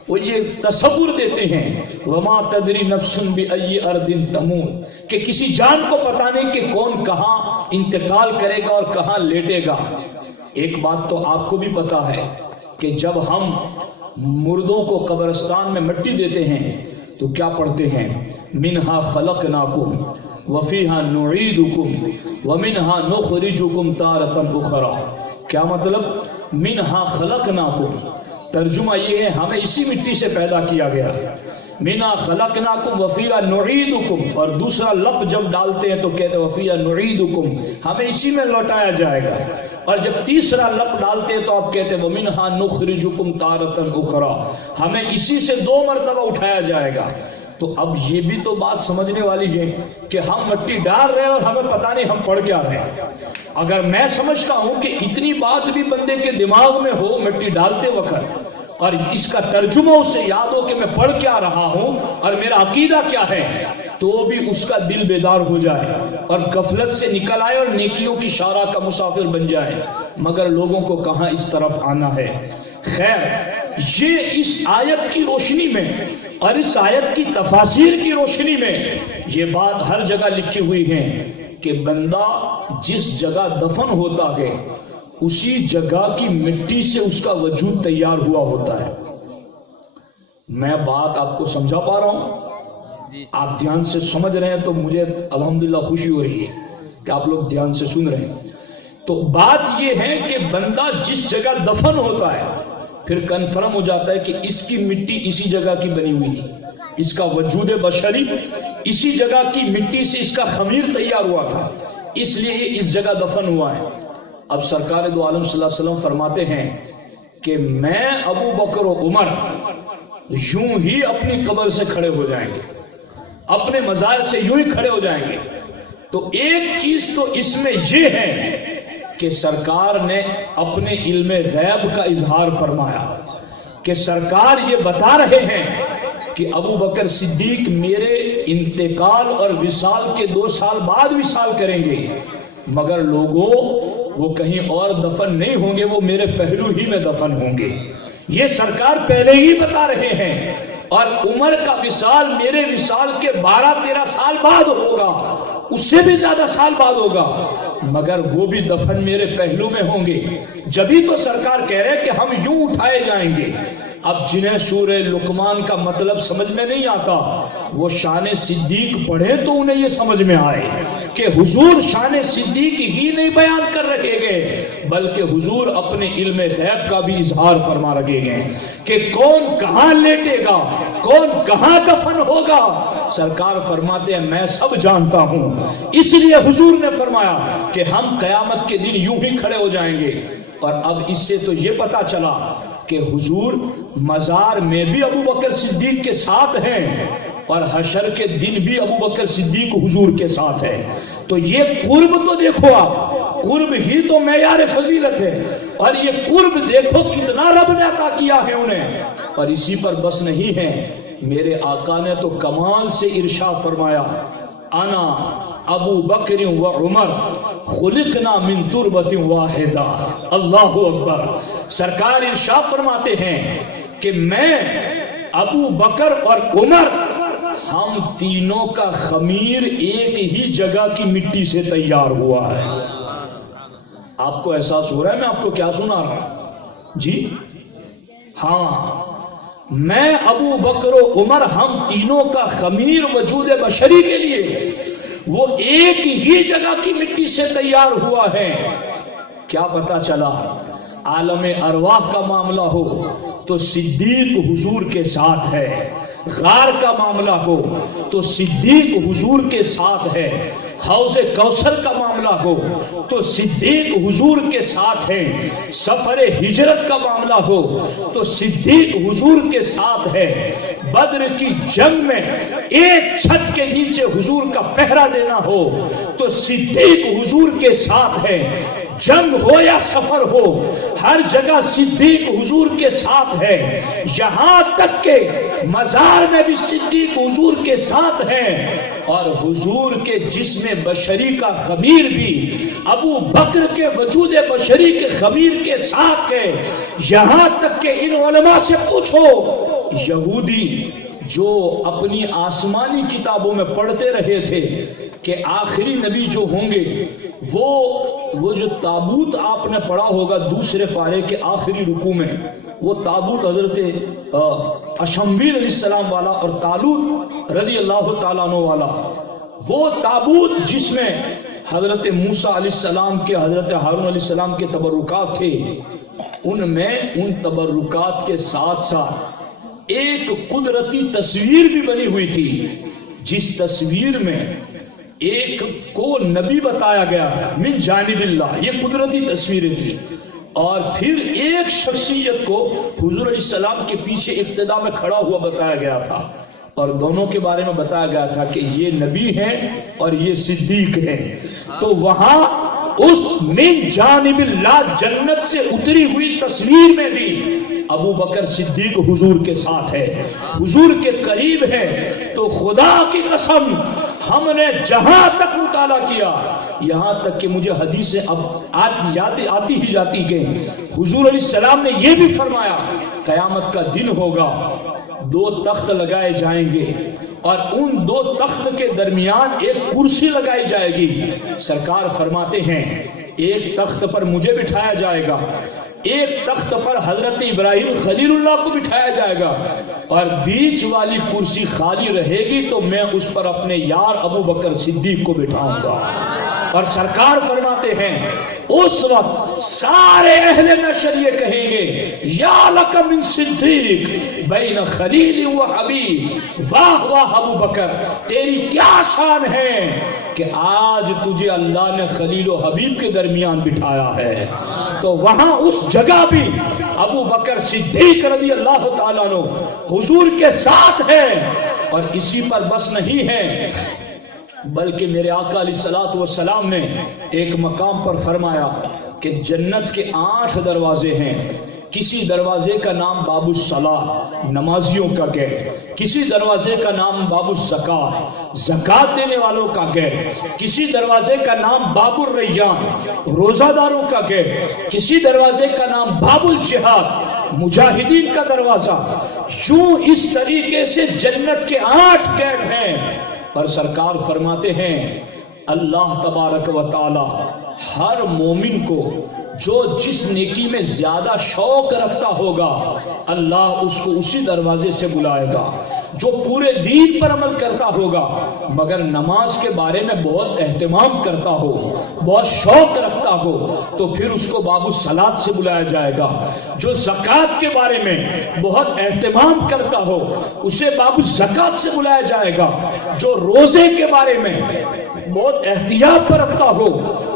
وہ یہ تصور دیتے ہیں وما تدری نفس بأی ارض تموت، کہ کسی جان کو پتہ نہیں کہ کون کہاں انتقال کرے گا اور کہاں لیٹے گا۔ ایک بات تو آپ کو بھی پتا ہے کہ جب ہم مردوں کو قبرستان میں مٹی دیتے ہیں تو کیا پڑھتے ہیں؟ منہا خلقناکم وفیہا نعیدکم ومنہا نخرجکم تارۃ اخری۔ کیا مطلب؟ منہا خلقناکم، ترجمہ یہ ہے ہمیں اسی مٹی سے پیدا کیا گیا، منہا خلقناکم وفیہا نعیدکم، اور دوسرا لپ جب ڈالتے ہیں تو کہتے ہیں وفیہا نعیدکم، ہمیں اسی میں لوٹایا جائے گا، اور جب تیسرا لپ ڈالتے ہیں تو آپ کہتے ہیں ومنہا نخرجکم تارۃ اخری، ہمیں اسی سے 2 مرتبہ اٹھایا جائے گا۔ تو اب یہ بھی تو بات سمجھنے والی ہے کہ ہم مٹی ڈال رہے ہیں اور ہمیں پتہ نہیں ہم پڑھ کیا رہے ہیں۔ اگر میں سمجھتا ہوں کہ اتنی بات بھی بندے کے دماغ میں ہو مٹی ڈالتے وقت، اور اس کا ترجمہ اسے یاد ہو کہ میں پڑھ کیا رہا ہوں اور میرا عقیدہ کیا ہے، تو بھی اس کا دل بیدار ہو جائے اور غفلت سے نکل آئے اور نیکیوں کی شارع کا مسافر بن جائے، مگر لوگوں کو کہاں اس طرف آنا ہے۔ خیر، یہ اس آیت کی روشنی میں اور اس آیت کی تفاسیر کی روشنی میں یہ بات ہر جگہ لکھی ہوئی ہے کہ بندہ جس جگہ دفن ہوتا ہے اسی جگہ کی مٹی سے اس کا وجود تیار ہوا ہوتا ہے۔ میں بات آپ کو سمجھا پا رہا ہوں؟ آپ دھیان سے سمجھ رہے ہیں تو مجھے الحمدللہ خوشی ہو رہی ہے کہ آپ لوگ دھیان سے سن رہے ہیں۔ تو بات یہ ہے کہ بندہ جس جگہ دفن ہوتا ہے پھر کنفرم ہو جاتا ہے کہ اس کی مٹی اسی جگہ کی بنی ہوئی تھی، اس کا وجود بشری اسی جگہ کی مٹی سے اس کا خمیر تیار ہوا تھا، اس لیے یہ اس جگہ دفن ہوا ہے۔ اب سرکار دو عالم صلی اللہ علیہ وسلم فرماتے ہیں کہ میں ابو بکر و عمر یوں ہی اپنی قبر سے کھڑے ہو جائیں گے، اپنے مزار سے یوں ہی کھڑے ہو جائیں گے۔ تو ایک چیز تو اس میں یہ ہے کہ سرکار نے اپنے علم غیب کا اظہار فرمایا کہ سرکار یہ بتا رہے ہیں کہ ابو بکر صدیق میرے انتقال اور وصال کے 2 سال بعد وصال کریں گے، مگر لوگوں وہ کہیں اور دفن نہیں ہوں گے، وہ میرے پہلو ہی میں دفن ہوں گے، یہ سرکار پہلے ہی بتا رہے ہیں۔ اور عمر کا وصال میرے وصال کے 12-13 سال بعد ہوگا، اس سے بھی زیادہ سال بعد ہوگا، مگر وہ بھی دفن میرے پہلو میں ہوں گے۔ جبھی تو سرکار کہہ رہے کہ ہم یوں اٹھائے جائیں گے۔ اب جنہیں سورہ لقمان کا مطلب سمجھ میں نہیں آتا وہ شان صدیق پڑھیں تو انہیں یہ سمجھ میں آئے کہ حضور شان صدیق ہی نہیں بیان کر رکھے گئے بلکہ حضور اپنے علم غیب کا بھی اظہار فرما رکھے گئے کہ کون کہاں لیٹے گا، کون کہاں دفن ہوگا۔ سرکار فرماتے ہیں میں سب جانتا ہوں، اس لیے حضور نے فرمایا کہ ہم قیامت کے دن یوں ہی کھڑے ہو جائیں گے۔ اور اب اس سے تو یہ پتا چلا کہ حضور مزار میں بھی ابو بکر صدیق کے ساتھ ہیں اور حشر کے دن بھی ابو بکر صدیق حضور کے ساتھ ہے۔ تو یہ قرب تو دیکھو، آپ قرب ہی تو معیار فضیلت ہے، اور یہ قرب دیکھو کتنا رب نے عطا کیا ہے انہیں۔ اور اسی پر بس نہیں ہے، میرے آقا نے تو کمال سے ارشاد فرمایا انا ابو بکر و عمر خلقنا من تربت واحدہ۔ اللہ اکبر۔ سرکار ارشاد فرماتے ہیں کہ میں ابو بکر اور عمر ہم تینوں کا خمیر ایک ہی جگہ کی مٹی سے تیار ہوا ہے۔ آپ کو احساس ہو رہا ہے میں آپ کو کیا سنا رہا ہوں؟ جی ہاں، میں ابو بکر و عمر ہم تینوں کا خمیر وجود بشری کے لیے وہ ایک ہی جگہ کی مٹی سے تیار ہوا ہے۔ کیا پتا چلا؟ عالم ارواح کا معاملہ ہو تو صدیق حضور کے ساتھ ہے، غار کا معاملہ ہو تو صدیق حضور کے ساتھ ہے، حوض کوثر کا معاملہ ہو تو صدیق حضور کے ساتھ ہے، سفر ہجرت کا معاملہ ہو تو صدیق حضور کے ساتھ ہے، بدر کی جنگ میں ایک چھت کے نیچے حضور کا پہرا دینا ہو تو صدیق حضور کے ساتھ ہے، جنگ ہو یا سفر ہو ہر جگہ صدیق حضور کے ساتھ ہے، یہاں تک کہ مزار میں بھی صدیق حضور کے ساتھ ہے، اور حضور کے جسم بشری کا خمیر بھی ابو بکر کے وجود بشری کے خمیر کے ساتھ ہے، یہاں تک کہ ان علماء سے پوچھو یہودی جو اپنی آسمانی کتابوں میں پڑھتے رہے تھے کہ آخری نبی جو ہوں گے وہ جو تابوت آپ نے پڑھا ہوگا دوسرے پارے کے آخری رکوع میں، وہ تابوت حضرت اشمویل علیہ السلام والا اور طالوت رضی اللہ تعالیٰ عنہ والا، وہ تابوت جس میں حضرت موسیٰ علیہ السلام کے حضرت ہارون علیہ السلام کے تبرکات تھے، ان میں ان تبرکات کے ساتھ ساتھ ایک قدرتی تصویر بھی بنی ہوئی تھی، جس تصویر میں ایک کو نبی بتایا گیا تھا من جانب اللہ، یہ قدرتی تصویریں تھی، اور پھر ایک شخصیت کو حضور علیہ السلام کے پیچھے ابتدا میں کھڑا ہوا بتایا گیا تھا، اور دونوں کے بارے میں بتایا گیا تھا کہ یہ نبی ہے اور یہ صدیق ہے۔ تو وہاں اس من جانب اللہ جنت سے اتری ہوئی تصویر میں بھی ابو بکر صدیق حضور کے ساتھ ہے، حضور کے قریب ہے۔ تو خدا کی قسم ہم نے جہاں تک مطالعہ کیا، یہاں تک کہ مجھے حدیثیں اب آتی ہی جاتی گئیں، حضور علیہ السلام نے یہ بھی فرمایا قیامت کا دن ہوگا، دو تخت لگائے جائیں گے اور ان دو تخت کے درمیان ایک کرسی لگائی جائے گی، سرکار فرماتے ہیں ایک تخت پر مجھے بٹھایا جائے گا، ایک تخت پر حضرت ابراہیم خلیل اللہ کو بٹھایا جائے گا، اور بیچ والی کرسی خالی رہے گی تو میں اس پر اپنے یار ابو بکر صدیق کو بٹھاؤں گا۔ اور سرکار فرماتے ہیں اس وقت سارے اہل نشر یہ کہیں گے یا لک من صدیق بین خلیل و حبیب، واہ واہ ابو بکر تیری کیا شان ہے کہ آج تجھے اللہ نے خلیل و حبیب کے درمیان بٹھایا ہے۔ تو وہاں اس جگہ بھی ابو بکر صدیق رضی اللہ تعالیٰ عنہ حضور کے ساتھ ہے، اور اسی پر بس نہیں ہے بلکہ میرے آقا علیہ الصلوۃ والسلام نے ایک مقام پر فرمایا کہ جنت کے 8 دروازے ہیں، کسی دروازے کا نام باب الصلاۃ نمازیوں کا گیٹ، کسی دروازے کا نام باب الزکات زکات دینے والوں کا گیٹ، کسی دروازے کا نام باب الریان روزہ داروں کا گیٹ، کسی دروازے کا نام باب الجہاد مجاہدین کا دروازہ۔ یوں اس طریقے سے جنت کے 8 گیٹ ہیں، پر سرکار فرماتے ہیں اللہ تبارک و تعالی ہر مومن کو جو جس نیکی میں زیادہ شوق رکھتا ہوگا اللہ اس کو اسی دروازے سے بلائے گا، جو پورے دین پر عمل کرتا ہوگا مگر نماز کے بارے میں بہت اہتمام کرتا ہو، بہت شوق رکھتا ہو تو پھر اس کو باب الصلاۃ سے بلایا جائے گا، جو زکوٰۃ کے بارے میں بہت اہتمام کرتا ہو اسے باب الزکوٰۃ سے بلایا جائے گا، جو روزے کے بارے میں بہت احتیاط پر رکھتا ہو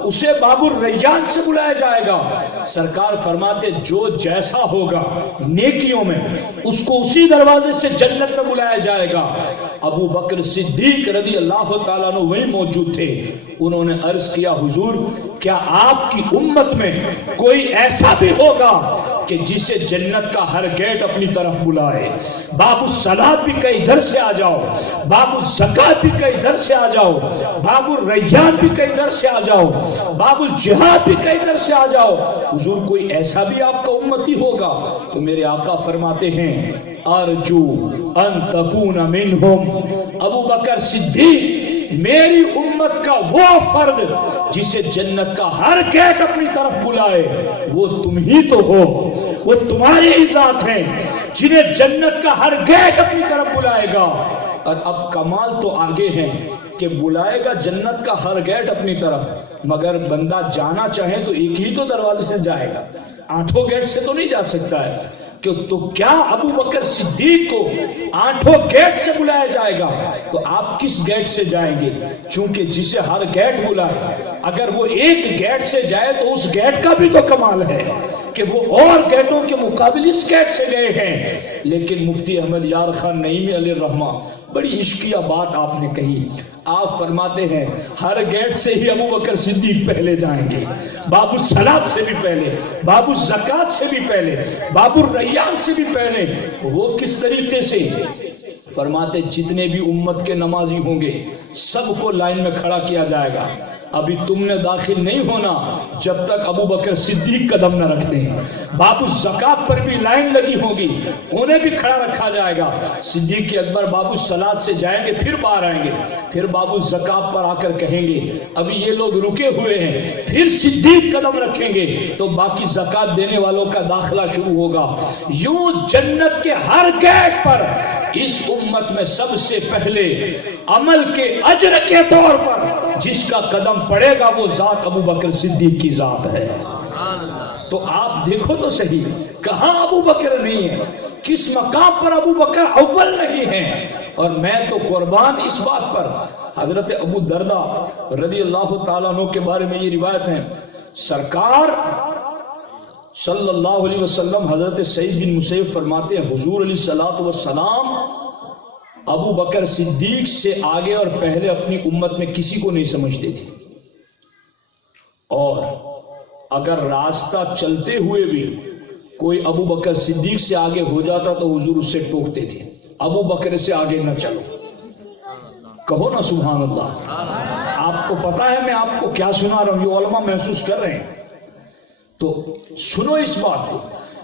اسے باب الریان سے بلایا جائے گا۔ سرکار فرماتے جو جیسا ہوگا نیکیوں میں اس کو اسی دروازے سے جنت میں بلایا جائے گا۔ ابو بکر صدیق رضی اللہ تعالیٰ عنہ وہی موجود تھے، انہوں نے عرض کیا حضور کیا آپ کی امت میں کوئی ایسا بھی ہوگا کہ جسے جنت کا ہر گیٹ اپنی طرف بلائے؟ باب الصلاۃ بھی کئی ادھر سے آ جاؤ، باب الزکات بھی کئی ادھر سے آ جاؤ، باب الریان بھی کئی ادھر سے آ جاؤ، باب الجہاد بھی کئی ادھر سے آ جاؤ، حضور کوئی ایسا بھی آپ کا امتی ہوگا؟ تو میرے آقا فرماتے ہیں ارجو ان تکون منہم، ابو بکر صدیق میری امت کا وہ فرد جسے جنت کا ہر گیٹ اپنی طرف بلائے وہ تم ہی تو ہو، وہ تمہاری ہی ذات ہیں جنہیں جنت کا ہر گیٹ اپنی طرف بلائے گا۔ اور اب کمال تو آگے ہیں کہ بلائے گا جنت کا ہر گیٹ اپنی طرف، مگر بندہ جانا چاہے تو ایک ہی تو دروازے سے جائے گا، 8 گیٹ سے تو نہیں جا سکتا ہے، کہ تو کیا ابو بکر صدیق کو 8 گیٹ سے بلایا جائے گا تو آپ کس گیٹ سے جائیں گے؟ چونکہ جسے ہر گیٹ بلائے اگر وہ ایک گیٹ سے جائے تو اس گیٹ کا بھی تو کمال ہے کہ وہ اور گیٹوں کے مقابل اس گیٹ سے گئے ہیں۔ لیکن مفتی احمد یار خان نعیمی علیہ الرحمہ بڑی عشقیہ بات آپ نے کہی، آپ فرماتے ہیں ہر گیٹ سے ہی ابو بکر صدیق پہلے جائیں گے، باب الصلاۃ سے بھی پہلے، باب الزکوٰۃ سے بھی پہلے، باب الریان سے بھی پہلے۔ وہ کس طریقے سے؟ فرماتے جتنے بھی امت کے نمازی ہوں گے سب کو لائن میں کھڑا کیا جائے گا، ابھی تم نے داخل نہیں ہونا جب تک ابو بکر صدیق قدم نہ رکھتے ہیں۔ باب الزکوٰۃ پر بھی لائن لگی ہوگی، انہیں بھی کھڑا رکھا جائے گا۔ صدیق اکبر باب الصلاۃ سے جائیں گے، پھر باہر آئیں گے، پھر باب الزکوٰۃ پر آ کر کہیں گے ابھی یہ لوگ رکے ہوئے ہیں، پھر صدیق قدم رکھیں گے تو باقی زکوٰۃ دینے والوں کا داخلہ شروع ہوگا۔ یوں جنت کے ہر گیٹ پر اس امت میں سب سے پہلے عمل کے اجر کے طور پر جس کا قدم پڑے گا وہ ذات ابو بکر صدیق کی ذات ہے۔ تو آپ دیکھو تو صحیح کہاں ابو بکر نہیں ہے، کس مقام پر ابو بکر اول نہیں ہے۔ اور میں تو قربان اس بات پر، حضرت ابو درداء رضی اللہ تعالیٰ عنہ کے بارے میں یہ روایت ہے، سرکار صلی اللہ علیہ وسلم حضرت سعید بن مسیب فرماتے ہیں حضور علیہ الصلوۃ والسلام ابو بکر صدیق سے آگے اور پہلے اپنی امت میں کسی کو نہیں سمجھتے تھے، اور اگر راستہ چلتے ہوئے بھی کوئی ابو بکر صدیق سے آگے ہو جاتا تو حضور اس سے ٹوکتے تھے، ابو بکر سے آگے نہ چلو۔ کہو نا سبحان اللہ۔ آپ کو پتا ہے میں آپ کو کیا سنا رہا ہوں، یہ علماء محسوس کر رہے ہیں، تو سنو اس بات کو۔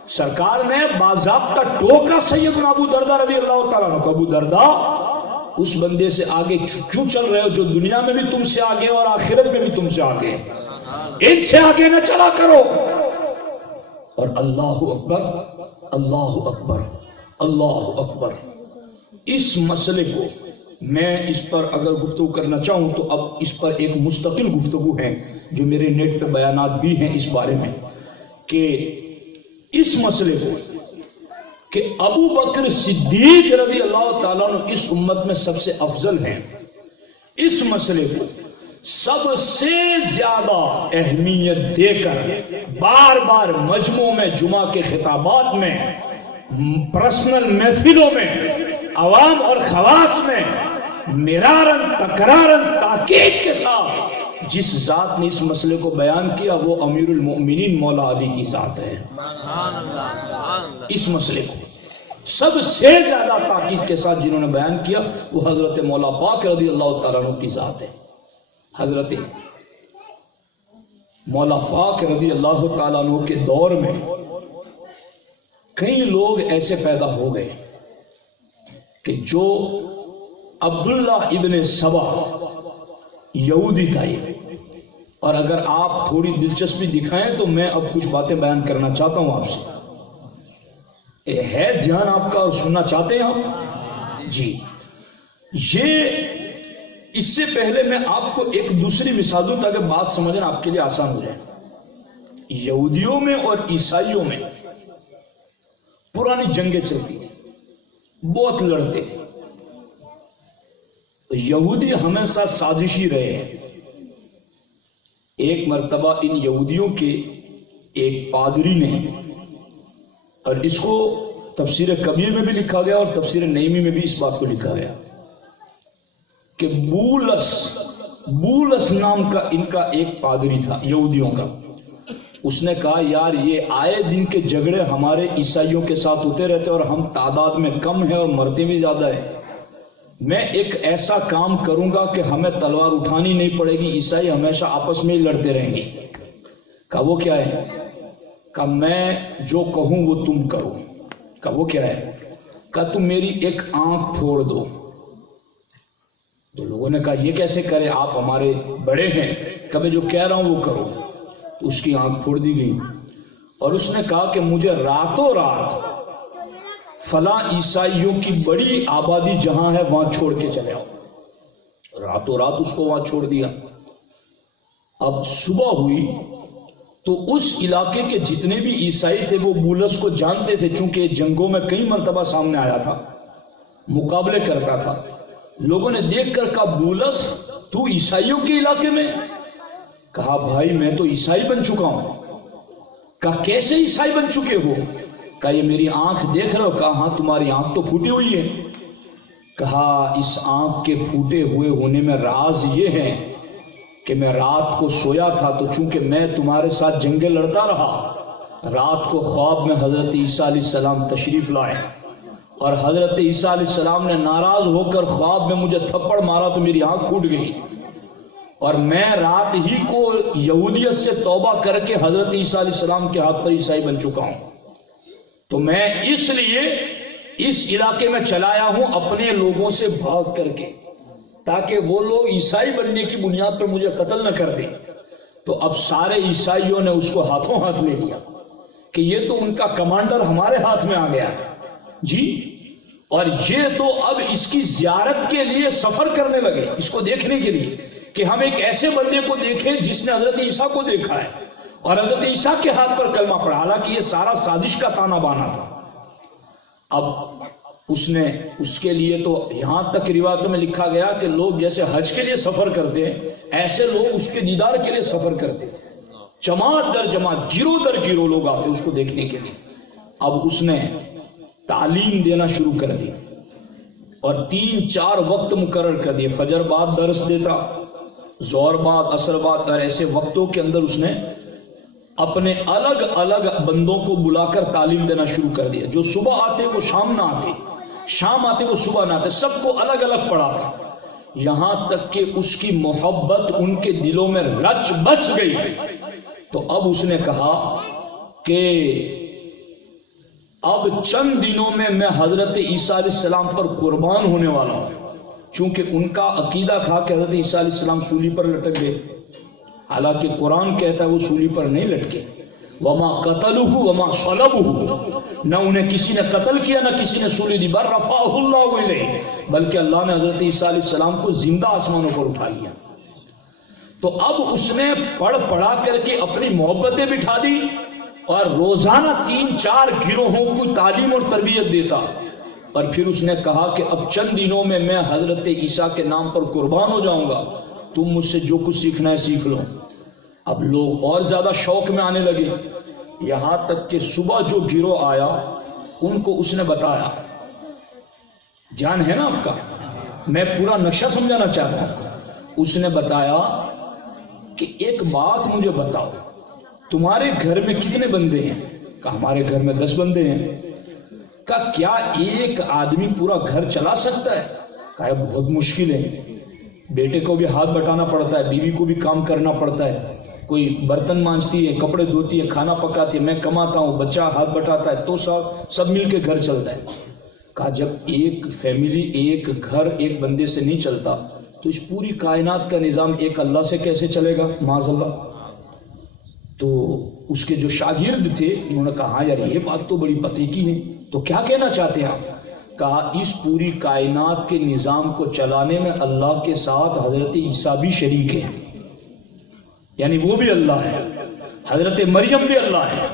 سرکار نے باضابطہ ٹوکا سیدنا ابو درداء رضی اللہ تعالیٰ عنہ، ابو درداء اس بندے سے آگے کیوں چل رہے ہو جو دنیا میں بھی تم سے آگے اور آخرت میں بھی تم سے آگے، ان سے آگے نہ چلا کرو۔ اور اللہ اکبر اللہ اکبر اللہ اکبر، اس مسئلے کو میں اس پر اگر گفتگو کرنا چاہوں تو اب اس پر ایک مستقل گفتگو ہے جو میرے نیٹ پہ بیانات بھی ہیں اس بارے میں، کہ اس مسئلے کو کہ ابو بکر صدیق رضی اللہ تعالیٰ عنہ اس امت میں سب سے افضل ہیں، اس مسئلے کو سب سے زیادہ اہمیت دے کر بار بار مجموع میں، جمعہ کے خطابات میں، پرسنل محفلوں میں، عوام اور خواص میں مرارن تکرارن تاکید کے ساتھ جس ذات نے اس مسئلے کو بیان کیا وہ امیر المؤمنین مولا علی کی ذات ہے۔ اس مسئلے کو سب سے زیادہ تاکید کے ساتھ جنہوں نے بیان کیا وہ حضرت مولا پاک رضی اللہ تعالیٰ عنہ کی ذات ہے۔ حضرت مولا پاک رضی اللہ تعالیٰ عنہ کے دور میں کئی لوگ ایسے پیدا ہو گئے کہ جو عبداللہ ابن سبا یہودی تھا یہ، اور اگر آپ تھوڑی دلچسپی دکھائیں تو میں اب کچھ باتیں بیان کرنا چاہتا ہوں آپ سے، ہے دھیان آپ کا اور سننا چاہتے ہیں آپ جی؟ یہ اس سے پہلے میں آپ کو ایک دوسری مثال دوں تاکہ بات سمجھنا آپ کے لیے آسان ہو جائے۔ یہودیوں میں اور عیسائیوں میں پرانی جنگیں چلتی تھی، بہت لڑتے تھے، یہودی ہمیشہ سازشی رہے ہیں۔ ایک مرتبہ ان یہودیوں کے ایک پادری نے، اور اس کو تفسیر کبیر میں بھی لکھا گیا اور تفسیر نعیمی میں بھی اس بات کو لکھا گیا کہ بولس نام کا ان کا ایک پادری تھا یہودیوں کا، اس نے کہا یار یہ آئے دن کے جھگڑے ہمارے عیسائیوں کے ساتھ ہوتے رہتے اور ہم تعداد میں کم ہیں اور مرتے بھی زیادہ ہیں، میں ایک ایسا کام کروں گا کہ ہمیں تلوار اٹھانی نہیں پڑے گی، عیسائی ہمیشہ آپس میں ہی لڑتے رہیں گے۔ کہا وہ کیا ہے؟ کہا میں جو کہوں وہ تم کرو۔ کہا وہ کیا ہے؟ کہا تم میری ایک آنکھ پھوڑ دو۔ تو لوگوں نے کہا یہ کیسے کرے، آپ ہمارے بڑے ہیں، کہا میں جو کہہ رہا ہوں وہ کرو۔ تو اس کی آنکھ پھوڑ دی گئی، اور اس نے کہا کہ مجھے راتوں رات فلاں عیسائیوں کی بڑی آبادی جہاں ہے وہاں چھوڑ کے چلے آؤ۔ راتوں رات اس کو وہاں چھوڑ دیا۔ اب صبح ہوئی تو اس علاقے کے جتنے بھی عیسائی تھے وہ بولس کو جانتے تھے، چونکہ جنگوں میں کئی مرتبہ سامنے آیا تھا، مقابلے کرتا تھا۔ لوگوں نے دیکھ کر کہا بولس تو عیسائیوں کے علاقے میں؟ کہا بھائی میں تو عیسائی بن چکا ہوں۔ کہا کیسے عیسائی بن چکے ہو؟ کہا یہ میری آنکھ دیکھ رہے ہو؟ کہا ہاں تمہاری آنکھ تو پھوٹی ہوئی ہے۔ کہا اس آنکھ کے پھوٹے ہوئے ہونے میں راز یہ ہے کہ میں رات کو سویا تھا تو چونکہ میں تمہارے ساتھ جنگیں لڑتا رہا، رات کو خواب میں حضرت عیسیٰ علیہ السلام تشریف لائے اور حضرت عیسیٰ علیہ السلام نے ناراض ہو کر خواب میں مجھے تھپڑ مارا تو میری آنکھ پھوٹ گئی، اور میں رات ہی کو یہودیت سے توبہ کر کے حضرت عیسیٰ علیہ السلام کے ہاتھ پر عیسائی بن چکا ہوں۔ تو میں اس لیے اس علاقے میں چلایا ہوں اپنے لوگوں سے بھاگ کر کے، تاکہ وہ لوگ عیسائی بننے کی بنیاد پر مجھے قتل نہ کر دیں۔ تو اب سارے عیسائیوں نے اس کو ہاتھوں ہاتھ لے لیا کہ یہ تو ان کا کمانڈر ہمارے ہاتھ میں آ گیا ہے جی، اور یہ تو اب اس کی زیارت کے لیے سفر کرنے لگے، اس کو دیکھنے کے لیے کہ ہم ایک ایسے بندے کو دیکھیں جس نے حضرت عیسیٰ کو دیکھا ہے اور حضرت عیسیٰ کے ہاتھ پر کلمہ پڑھا، حالانکہ یہ سارا سازش کا تانا بانا تھا۔ اب اس نے اس کے لیے تو یہاں تک روایتوں میں لکھا گیا کہ لوگ جیسے حج کے لیے سفر کرتے ہیں ایسے لوگ اس کے دیدار کے لیے سفر کرتے تھے، جماعت در جماعت، گروہ در گروہ لوگ آتے اس کو دیکھنے کے لیے۔ اب اس نے تعلیم دینا شروع کر دی اور 3-4 وقت مقرر کر دیے، فجر بعد درس دیتا، ظہر بعد، عصر بعد، اور ایسے وقتوں کے اندر اس نے اپنے الگ الگ بندوں کو بلا کر تعلیم دینا شروع کر دیا۔ جو صبح آتے وہ شام نہ آتے، شام آتے وہ صبح نہ آتے، سب کو الگ الگ پڑھاتا، یہاں تک کہ اس کی محبت ان کے دلوں میں رچ بس گئی۔ تو اب اس نے کہا کہ اب چند دنوں میں حضرت عیسیٰ علیہ السلام پر قربان ہونے والا ہوں، چونکہ ان کا عقیدہ تھا کہ حضرت عیسیٰ علیہ السلام سولی پر لٹک گئے، حالانکہ قرآن کہتا ہے وہ سولی پر نہیں لٹکے۔ وما قتلوہ وما صلبوہ، نہ انہیں کسی نے قتل کیا نہ کسی نے سولی دی، بل رفعہ اللہ الیہ، بلکہ اللہ نے حضرت عیسیٰ علیہ السلام کو زندہ آسمانوں پر اٹھا لیا۔ تو اب اس نے پڑھا کر کے اپنی محبتیں بٹھا دی اور روزانہ 3-4 گروہوں کو تعلیم اور تربیت دیتا، اور پھر اس نے کہا کہ اب چند دنوں میں حضرت عیسیٰ کے نام پر قربان ہو جاؤں گا، تم مجھ سے جو کچھ سیکھنا ہے سیکھ لو۔ اب لوگ اور زیادہ شوق میں آنے لگے، یہاں تک کہ صبح جو گروہ آیا ان کو اس نے بتایا، جان ہے نا آپ کا، میں پورا نقشہ سمجھانا چاہتا ہوں۔ اس نے بتایا کہ ایک بات مجھے بتاؤ، تمہارے گھر میں کتنے بندے ہیں؟ کہا ہمارے گھر میں 10 بندے ہیں۔ کہا کیا ایک آدمی پورا گھر چلا سکتا ہے؟ کہا بہت مشکل ہے، بیٹے کو بھی ہاتھ بٹانا پڑتا ہے، بیوی کو بھی کام کرنا پڑتا ہے، کوئی برتن مانجتی ہے، کپڑے دھوتی ہے، کھانا پکاتی ہے، میں کماتا ہوں، بچہ ہاتھ بٹاتا ہے، تو سب مل کے گھر چلتا ہے۔ کہا جب ایک فیملی، ایک گھر ایک بندے سے نہیں چلتا تو اس پوری کائنات کا نظام ایک اللہ سے کیسے چلے گا؟ معاذ اللہ۔ تو اس کے جو شاگرد تھے انہوں نے کہا ہاں یار یہ بات تو بڑی پتیکی ہے، تو کیا کہنا چاہتے ہیں آپ؟ کہا اس پوری کائنات کے نظام کو چلانے میں اللہ کے ساتھ حضرت عیسیٰ بھی شریک ہے، یعنی وہ بھی اللہ ہے، حضرت مریم بھی اللہ ہے،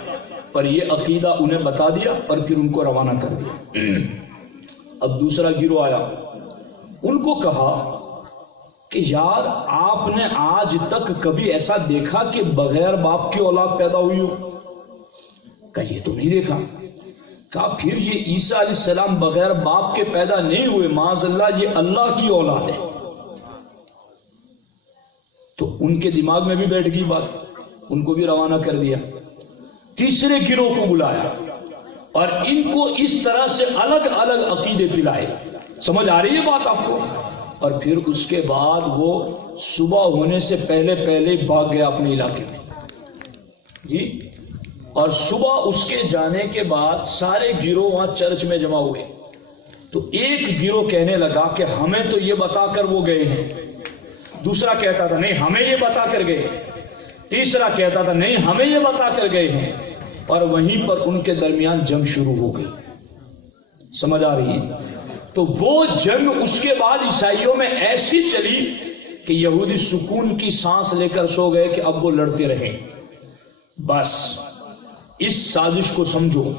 پر یہ عقیدہ انہیں بتا دیا اور پھر ان کو روانہ کر دیا۔ اب دوسرا گروہ آیا، ان کو کہا کہ یار آپ نے آج تک کبھی ایسا دیکھا کہ بغیر باپ کی اولاد پیدا ہوئی ہو؟ کہا یہ تو نہیں دیکھا۔ کہا پھر یہ عیسیٰ علیہ السلام بغیر باپ کے پیدا نہیں ہوئے، معاذ اللہ یہ اللہ کی اولاد ہے۔ تو ان کے دماغ میں بھی بیٹھ گئی بات، ان کو بھی روانہ کر دیا۔ تیسرے گروہ کو بلایا اور ان کو اس طرح سے الگ الگ عقیدے پلائے۔ سمجھ آ رہی ہے بات آپ کو؟ اور پھر اس کے بعد وہ صبح ہونے سے پہلے بھاگ گیا اپنے علاقے میں جی، اور صبح اس کے جانے کے بعد سارے گروہ وہاں چرچ میں جمع ہوئے۔ تو ایک گروہ کہنے لگا کہ ہمیں تو یہ بتا کر وہ گئے ہیں، دوسرا کہتا تھا نہیں ہمیں یہ بتا کر گئے، تیسرا کہتا تھا نہیں ہمیں یہ بتا کر گئے ہیں، اور وہیں پر ان کے درمیان جنگ شروع ہو گئی۔ سمجھ آ رہی ہے؟ تو وہ جنگ اس کے بعد عیسائیوں میں ایسی چلی کہ یہودی سکون کی سانس لے کر سو گئے کہ اب وہ لڑتے رہے۔ بس اس سازش کو سمجھو.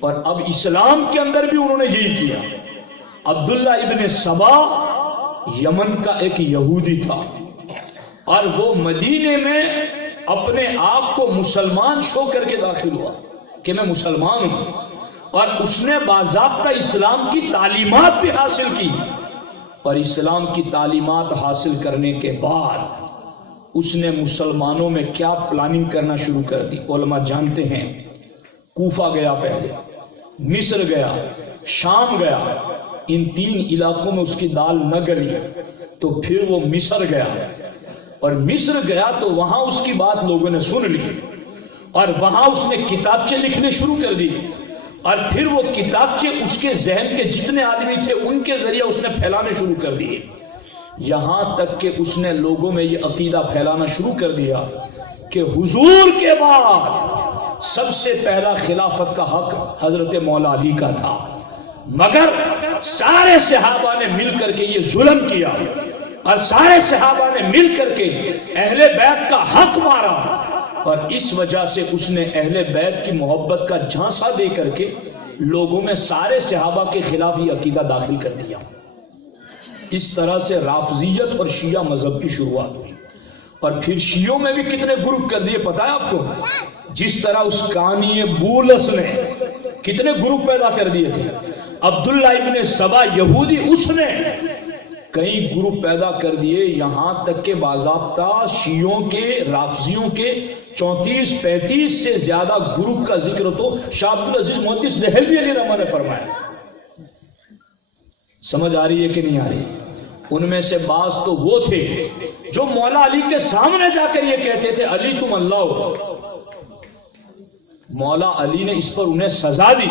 اور اب اسلام کے اندر بھی انہوں نے یہی کیا. عبداللہ ابن سبا یمن کا ایک یہودی تھا اور وہ مدینے میں اپنے آپ کو مسلمان شو کر کے داخل ہوا کہ میں مسلمان ہوں, اور اس نے باضابطہ اسلام کی تعلیمات بھی حاصل کی. اور اسلام کی تعلیمات حاصل کرنے کے بعد اس نے مسلمانوں میں کیا پلاننگ کرنا شروع کر دی. علماء جانتے ہیں کوفہ گیا, پہلے مصر گیا, شام گیا. ان 3 علاقوں میں اس کی دال نہ گلی تو پھر وہ مصر گیا, اور مصر گیا تو وہاں اس کی بات لوگوں نے سن لی اور وہاں اس نے کتابچے لکھنے شروع کر دی. اور پھر وہ کتابچے اس کے ذہن کے جتنے آدمی تھے ان کے ذریعے اس نے پھیلانے شروع کر دیے, یہاں تک کہ اس نے لوگوں میں یہ عقیدہ پھیلانا شروع کر دیا کہ حضور کے بعد سب سے پہلا خلافت کا حق حضرت مولا علی کا تھا. مگر سارے صحابہ نے مل کر کے یہ ظلم کیا اور سارے صحابہ نے مل کر کے اہل بیت کا حق مارا, اور اس وجہ سے اس نے اہل بیت کی محبت کا جھانسا دے کر کے لوگوں میں سارے صحابہ کے خلاف یہ عقیدہ داخل کر دیا. اس طرح سے رافضیت اور شیعہ مذہب کی شروعات ہوئی. اور پھر شیعوں میں بھی کتنے گروپ کر دیے پتا ہے آپ کو؟ جس طرح اس کانی بولس نے کتنے گروپ پیدا کر دیے تھے. عبداللہ ابن سبا یہودی اس نے کئی گروپ پیدا کر دیے, یہاں تک کہ باضابطہ شیعوں کے رافضیوں کے 34-35 سے زیادہ گروپ کا ذکر تو شاہ عبدالعزیز محدث دہلوی علیہ الرحمہ نے فرمایا. سمجھ آ رہی ہے کہ نہیں آ رہی؟ ان میں سے بعض تو وہ تھے جو مولا علی کے سامنے جا کر یہ کہتے تھے علی تم اللہ ہو. مولا علی نے اس پر انہیں سزا دی,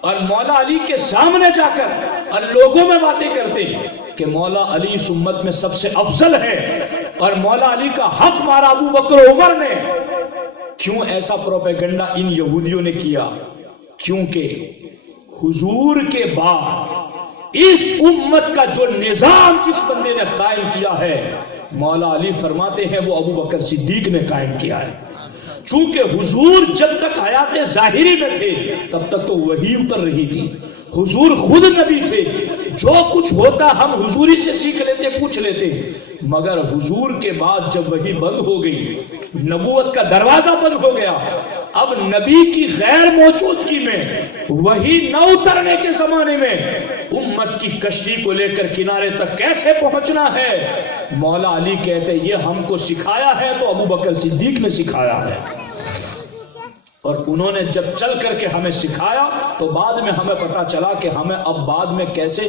اور مولا علی کے سامنے جا کر اور لوگوں میں باتیں کرتے ہیں کہ مولا علی اس امت میں سب سے افضل ہے, اور مولا علی کا حق مارا ابو بکر عمر نے. کیوں ایسا پروپیگنڈا ان یہودیوں نے کیا؟ کیونکہ حضور کے بعد اس امت کا جو نظام جس بندے نے قائم کیا ہے, مولا علی فرماتے ہیں وہ ابو بکر صدیق نے قائم کیا ہے. چونکہ حضور جب تک حیات ظاہری میں تھے تب تک تو وحی اتر رہی تھی, حضور خود نبی تھے, جو کچھ ہوتا ہم حضوری سے سیکھ لیتے, پوچھ لیتے. مگر حضور کے بعد جب وحی بند ہو گئی, نبوت کا دروازہ بند ہو گیا, اب نبی کی غیر موجودگی میں وحی نہ اترنے کے زمانے میں امت کی کشتی کو لے کر کنارے تک کیسے پہنچنا ہے؟ مولا علی کہتے یہ ہم کو سکھایا ہے تو ابو بکر صدیق نے سکھایا ہے, اور انہوں نے جب چل کر کے ہمیں سکھایا تو بعد میں ہمیں پتا چلا کہ ہمیں اب بعد میں کیسے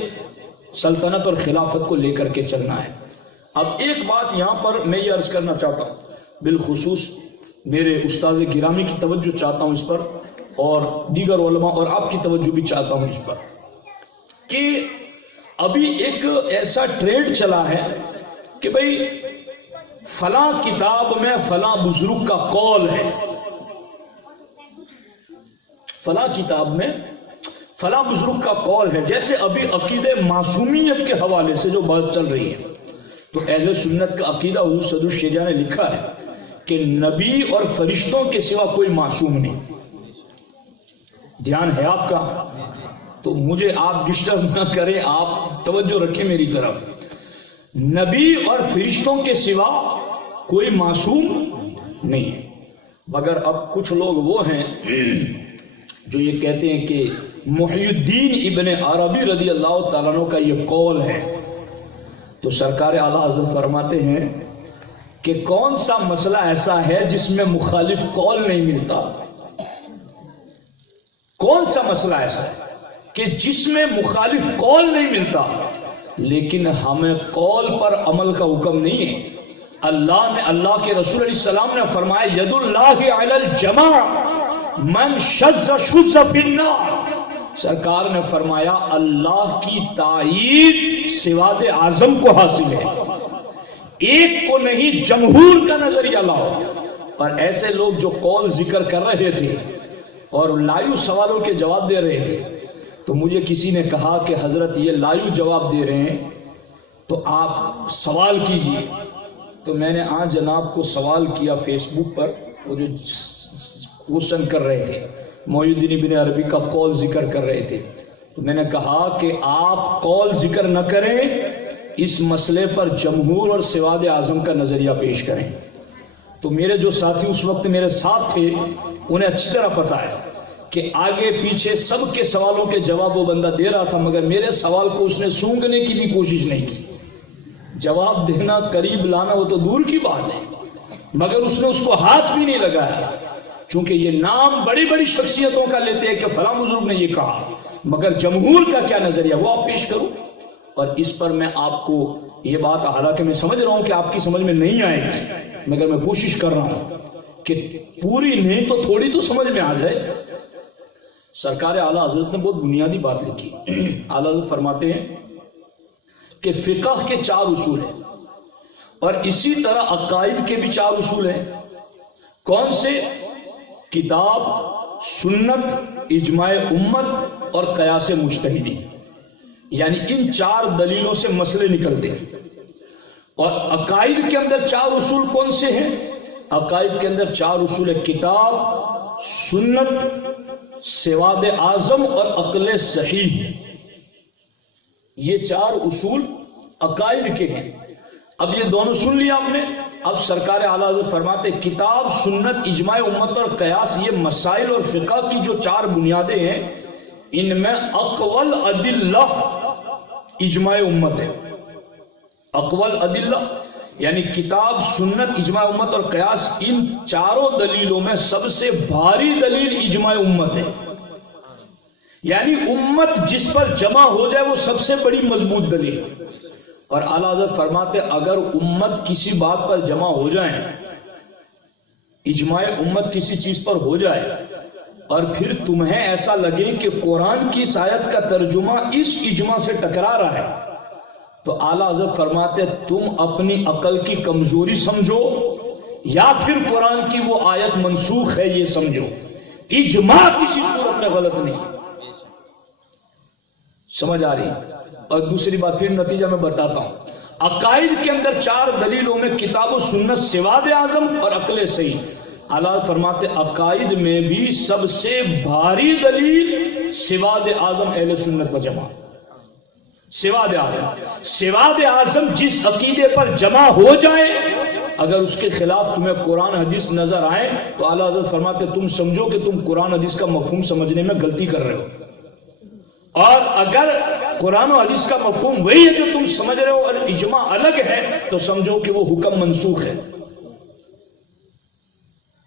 سلطنت اور خلافت کو لے کر کے چلنا ہے. اب ایک بات یہاں پر میں یہ عرض کرنا چاہتا ہوں, بالخصوص میرے استاذ گرامی کی توجہ چاہتا ہوں اس پر, اور دیگر علماء اور آپ کی توجہ بھی چاہتا ہوں اس پر, کہ ابھی ایک ایسا ٹرینڈ چلا ہے کہ بھئی فلاں کتاب میں فلاں بزرگ کا قول ہے, فلاں کتاب میں فلاں بزرگ کا قول ہے. جیسے ابھی عقیدہ معصومیت کے حوالے سے جو بحث چل رہی ہے, تو اہل سنت کا عقیدہ حضور صدر الشریعہ نے لکھا ہے کہ نبی اور فرشتوں کے سوا کوئی معصوم نہیں. دھیان ہے آپ کا؟ تو مجھے آپ ڈسٹرب نہ کریں, آپ توجہ رکھیں میری طرف. نبی اور فرشتوں کے سوا کوئی معصوم نہیں ہے. مگر اب کچھ لوگ وہ ہیں جو یہ کہتے ہیں کہ محی الدین ابن عربی رضی اللہ تعالیٰ عنہ کا یہ قول ہے. تو سرکار اعلیٰ حضرت فرماتے ہیں کہ کون سا مسئلہ ایسا ہے جس میں مخالف قول نہیں ملتا؟ کون سا مسئلہ ایسا ہے کہ جس میں مخالف قول نہیں ملتا؟ لیکن ہمیں قول پر عمل کا حکم نہیں ہے. اللہ کے رسول علیہ السلام نے فرمایا ید اللہ علی الجماع من شذ شذ فی النار. سرکار نے فرمایا اللہ کی تائید سواد اعظم کو حاصل ہے, ایک کو نہیں, جمہور کا نظریہ لاؤ. اور ایسے لوگ جو قول ذکر کر رہے تھے اور لایو سوالوں کے جواب دے رہے تھے, تو مجھے کسی نے کہا کہ حضرت یہ لایو جواب دے رہے ہیں تو آپ سوال کیجئے. تو میں نے آج جناب کو سوال کیا فیس بک پر وہ جو کوشچن کر رہے تھے، محی الدین ابن عربی کا قول ذکر کر رہے تھے، تو میں نے کہا کہ آپ قول ذکر نہ کریں، اس مسئلے پر جمہور اور سواد اعظم کا نظریہ پیش کریں۔ تو میرے جو ساتھی اس وقت میرے ساتھ تھے انہیں اچھی طرح پتا ہے کہ آگے پیچھے سب کے سوالوں کے جواب وہ بندہ دے رہا تھا، مگر میرے سوال کو اس نے سونگنے کی بھی کوشش نہیں کی۔ جواب دینا، قریب لانا وہ تو دور کی بات ہے، مگر اس نے اس کو ہاتھ بھی نہیں لگایا، چونکہ یہ نام بڑی بڑی شخصیتوں کا لیتے ہیں کہ فلاں بزرگ نے یہ کہا، مگر جمہور کا کیا نظریہ وہ آپ پیش کرو۔ اور اس پر میں آپ کو یہ بات، حالانکہ میں سمجھ رہا ہوں کہ آپ کی سمجھ میں نہیں آئے گی، مگر میں کوشش کر رہا ہوں کہ پوری نہیں تو تھوڑی تو سمجھ میں آ جائے۔ سرکار اعلیٰ حضرت نے بہت بنیادی بات لکھی۔ اعلیٰ حضرت فرماتے ہیں کہ فقہ کے 4 اصول ہیں، اور اسی طرح عقائد کے بھی 4 اصول ہیں۔ کون سے؟ کتاب، سنت، اجماع امت اور قیاس مجتہدی، یعنی ان 4 دلیلوں سے مسئلے نکلتے ہیں۔ اور عقائد کے اندر 4 اصول کون سے ہیں؟ عقائد کے اندر 4 اصول ہے: کتاب، سنت، سواد اعظم اور عقل صحیح۔ یہ 4 اصول عقائد کے ہیں۔ اب یہ دونوں سن لیا آپ نے۔ اب سرکار اعلیٰ حضرت فرماتے کتاب، سنت، اجماع امت اور قیاس، یہ مسائل اور فقہ کی جو 4 بنیادیں ہیں، ان میں اقوال ادلہ اجماع امت ہے۔ اقوال ادلہ یعنی کتاب، سنت، اجماع امت اور قیاس، ان 4 دلیلوں میں سب سے بھاری دلیل اجماع امت ہے، یعنی امت جس پر جمع ہو جائے وہ سب سے بڑی مضبوط دلیل۔ اور اعلیٰ حضرت فرماتے اگر امت کسی بات پر جمع ہو جائیں، اجماع امت کسی چیز پر ہو جائے، اور پھر تمہیں ایسا لگے کہ قرآن کی اس آیت کا ترجمہ اس اجماع سے ٹکرا رہا ہے، تو اعلیٰ حضرت فرماتے تم اپنی عقل کی کمزوری سمجھو یا پھر قرآن کی وہ آیت منسوخ ہے یہ سمجھو، اجماع کسی صورت میں غلط نہیں۔ سمجھ آ رہی؟ اور دوسری بات پھر نتیجہ میں بتاتا ہوں۔ عقائد کے اندر 4 دلیلوں میں کتاب و سنت، سواد اعظم اور عقل صحیح۔ اعلیٰ فرماتے عقائد میں بھی سب سے بھاری دلیل سواد اعظم اہل سنت و جماعت۔ سواد اعظم، سواد اعظم جس عقیدے پر جمع ہو جائے، اگر اس کے خلاف تمہیں قرآن حدیث نظر آئے تو اعلیٰ حضرت فرماتے تم سمجھو کہ تم قرآن حدیث کا مفہوم سمجھنے میں غلطی کر رہے ہو، اور اگر قرآن و حدیث کا مفہوم وہی ہے جو تم سمجھ رہے ہو اور اجماع الگ ہے تو سمجھو کہ وہ حکم منسوخ ہے۔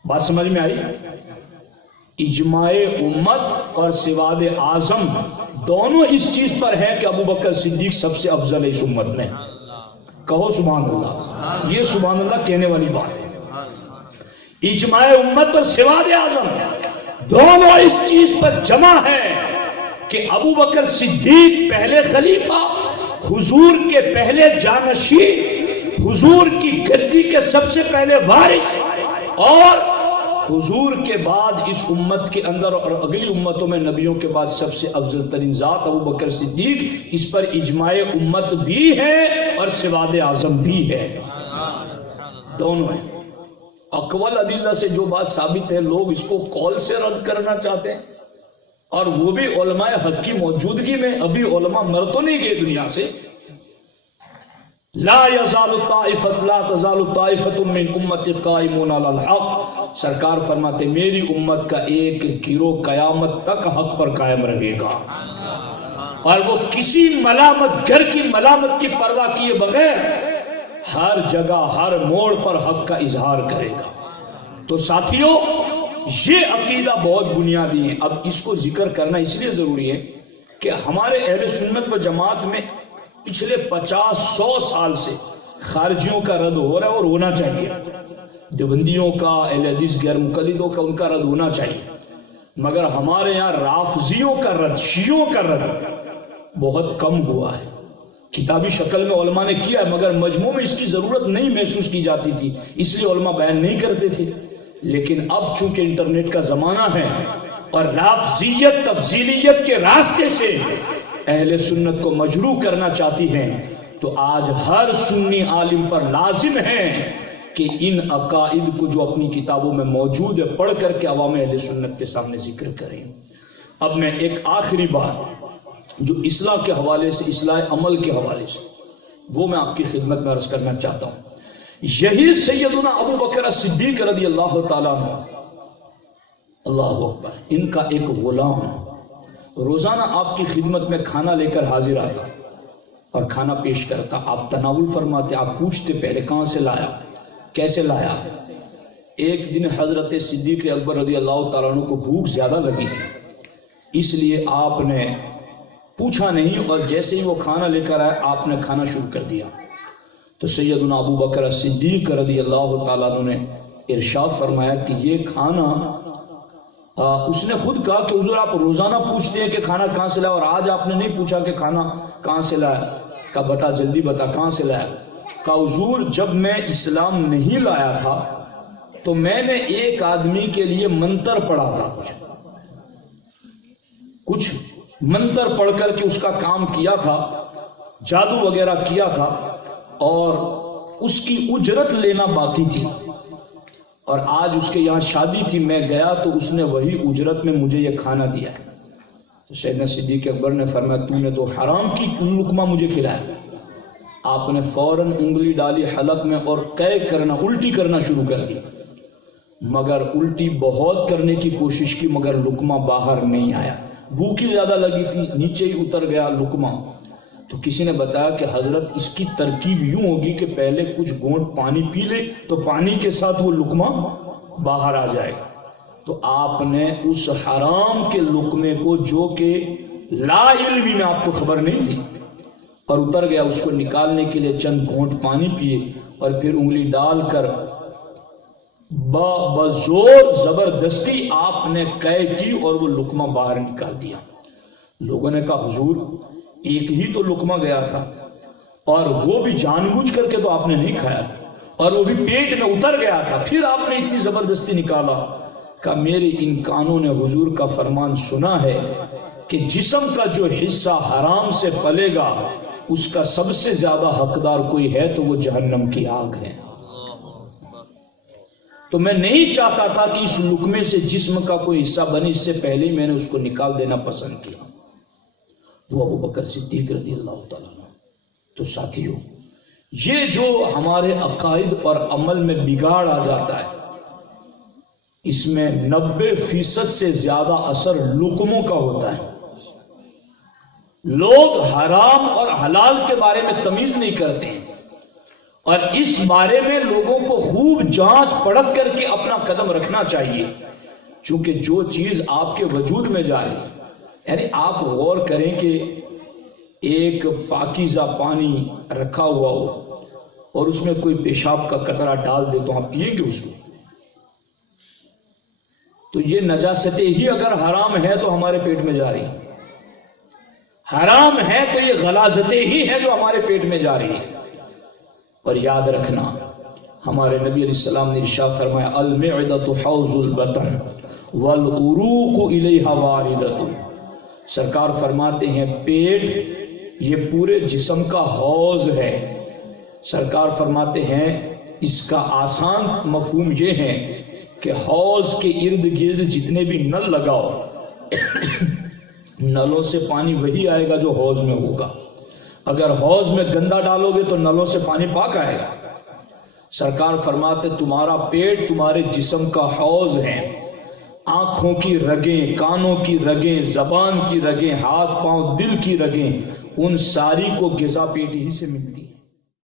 بات سمجھ میں آئی؟ اجماع امت اور سواد اعظم دونوں اس چیز پر ہے کہ ابو بکر صدیق سب سے افضل ہے اس امت میں۔ کہو سبحان اللہ، یہ سبحان اللہ کہنے والی بات ہے۔ اجماع امت اور سواد اعظم دونوں اس چیز پر جمع ہے کہ ابو بکر صدیق پہلے خلیفہ، حضور کے پہلے جانشین، حضور کی گدی کے سب سے پہلے وارث، اور حضور کے بعد اس امت کے اندر اور اگلی امتوں میں نبیوں کے بعد سب سے افضل ترین ذات ابو بکر صدیق، اس پر اجماع امت بھی ہے اور سواد اعظم بھی ہے، دونوں ہیں۔ اقوال ادلہ سے جو بات ثابت ہے لوگ اس کو قول سے رد کرنا چاہتے ہیں، اور وہ بھی علماء حق کی موجودگی میں۔ ابھی علماء مر تو نہیں گئے دنیا سے۔ لا تزال طائفۃ من امتی قائمون علی الحق، سرکار فرماتے میری امت کا ایک گروہ قیامت تک حق پر قائم رہے گا، اور وہ کسی ملامت گر کی ملامت کی پرواہ کیے بغیر ہر جگہ ہر موڑ پر حق کا اظہار کرے گا۔ تو ساتھیوں یہ عقیدہ بہت بنیادی ہے۔ اب اس کو ذکر کرنا اس لیے ضروری ہے کہ ہمارے اہل سنت و جماعت میں پچھلے 50-100 سال سے خارجیوں کا رد ہو رہا ہے اور ہونا چاہیے، دیوبندیوں کا، اہل حدیث غیر مقلدوں کا، ان کا رد ہونا چاہیے، مگر ہمارے یہاں رافضیوں کا رد، شیعوں کا رد بہت کم ہوا ہے۔ کتابی شکل میں علماء نے کیا ہے مگر مجموع میں اس کی ضرورت نہیں محسوس کی جاتی تھی، اس لیے علماء بیان نہیں کرتے تھے۔ لیکن اب چونکہ انٹرنیٹ کا زمانہ ہے اور رافضیت تفضیلیت کے راستے سے اہل سنت کو مجروح کرنا چاہتی ہیں، تو آج ہر سنی عالم پر لازم ہے کہ ان عقائد کو جو اپنی کتابوں میں موجود ہے پڑھ کر کے عوام اہل سنت کے سامنے ذکر کریں۔ اب میں ایک آخری بات جو اصلاح کے حوالے سے، اصلاح عمل کے حوالے سے، وہ میں آپ کی خدمت میں عرض کرنا چاہتا ہوں۔ یہی سیدنا ابو بکر صدیق رضی اللہ تعالیٰ عنہ، اللہ اکبر، ان کا ایک غلام روزانہ آپ کی خدمت میں کھانا لے کر حاضر آتا اور کھانا پیش کرتا، آپ تناول فرماتے، آپ پوچھتے پہلے کہاں سے لایا، کیسے لایا۔ ایک دن حضرت صدیق اکبر رضی اللہ تعالیٰ عنہ کو بھوک زیادہ لگی تھی، اس لیے آپ نے پوچھا نہیں، اور جیسے ہی وہ کھانا لے کر آئے آپ نے کھانا شروع کر دیا۔ تو سیدنا ابو بکر صدیق رضی اللہ تعالیٰ عنہ نے ارشاد فرمایا کہ یہ کھانا، اس نے خود کہا کہ حضور آپ روزانہ پوچھتے ہیں کہ کھانا کہاں سے لایا، اور آج آپ نے نہیں پوچھا کہ کھانا کہاں سے لایا۔ کہا بتا، جلدی بتا کہاں سے لایا۔ کہا حضور جب میں اسلام نہیں لایا تھا تو میں نے ایک آدمی کے لیے منتر پڑھا تھا، کچھ منتر پڑھ کر کے اس کا کام کیا تھا، جادو وغیرہ کیا تھا، اور اس کی اجرت لینا باقی تھی، اور آج اس کے یہاں شادی تھی، میں گیا تو اس نے وہی اجرت میں مجھے یہ کھانا دیا۔ تو سیدنا صدیق اکبر نے فرمایا تو نے تو حرام کی لقمہ مجھے کھلایا۔ آپ نے فوراً انگلی ڈالی حلق میں اور قے کرنا، الٹی کرنا شروع کر دی، مگر الٹی بہت کرنے کی کوشش کی مگر لقمہ باہر نہیں آیا، بھوک ہی زیادہ لگی تھی، نیچے ہی اتر گیا لقمہ۔ تو کسی نے بتایا کہ حضرت اس کی ترکیب یوں ہوگی کہ پہلے کچھ گھونٹ پانی پی لے تو پانی کے ساتھ وہ لقمہ باہر آ جائے گا۔ تو آپ نے اس حرام کے لقمے کو، جو کہ لا علمی میں آپ کو خبر نہیں تھی اور اتر گیا، اس کو نکالنے کے لیے چند گھونٹ پانی پیے اور پھر انگلی ڈال کر بزور زبردستی آپ نے قے کی اور وہ لقمہ باہر نکال دیا۔ لوگوں نے کہا حضور ایک ہی تو لقمہ گیا تھا، اور وہ بھی جان بوجھ کر کے تو آپ نے نہیں کھایا تھا، اور وہ بھی پیٹ میں اتر گیا تھا، پھر آپ نے اتنی زبردستی نکالا۔ کہ میرے ان کانوں نے حضور کا فرمان سنا ہے کہ جسم کا جو حصہ حرام سے پلے گا اس کا سب سے زیادہ حقدار کوئی ہے تو وہ جہنم کی آگ ہے۔ تو میں نہیں چاہتا تھا کہ اس لقمے سے جسم کا کوئی حصہ بنے، اس سے پہلے ہی میں نے اس کو نکال دینا پسند کیا۔ وہ ابو بکر صدیق رضی اللہ تعالیٰ عنہ۔ تو ساتھیو، یہ جو ہمارے عقائد اور عمل میں بگاڑ آ جاتا ہے، اس میں 90% سے زیادہ اثر لقموں کا ہوتا ہے۔ لوگ حرام اور حلال کے بارے میں تمیز نہیں کرتے ہیں، اور اس بارے میں لوگوں کو خوب جانچ پڑک کر کے اپنا قدم رکھنا چاہیے، چونکہ جو چیز آپ کے وجود میں جا رہی ہے، یعنی آپ غور کریں کہ ایک پاکیزہ پانی رکھا ہوا ہو اور اس میں کوئی پیشاب کا قطرہ ڈال دے تو آپ پیئیں گے اس کو؟ تو یہ نجاستیں ہی اگر حرام ہے تو ہمارے پیٹ میں جا رہی ہیں، حرام ہے تو یہ غلاظتیں ہی ہیں جو ہمارے پیٹ میں جا رہی ہیں۔ اور یاد رکھنا، ہمارے نبی علیہ السلام نے ارشاد فرمایا المعدۃ حوض البطن والعروق الیہا واردۃ۔ سرکار فرماتے ہیں پیٹ یہ پورے جسم کا حوض ہے۔ سرکار فرماتے ہیں اس کا آسان مفہوم یہ ہے کہ حوض کے ارد گرد جتنے بھی نل لگاؤ نلوں سے پانی وہی آئے گا جو حوض میں ہوگا۔ اگر حوض میں گندا ڈالو گے تو نلوں سے پانی پاک آئے گا۔ سرکار فرماتے تمہارا پیٹ تمہارے جسم کا حوض ہے، آنکھوں کی رگیں، کانوں کی رگیں، زبان کی رگیں، ہاتھ پاؤں دل کی رگیں، ان ساری کو غذا پیٹ ہی سے ملتی ہے۔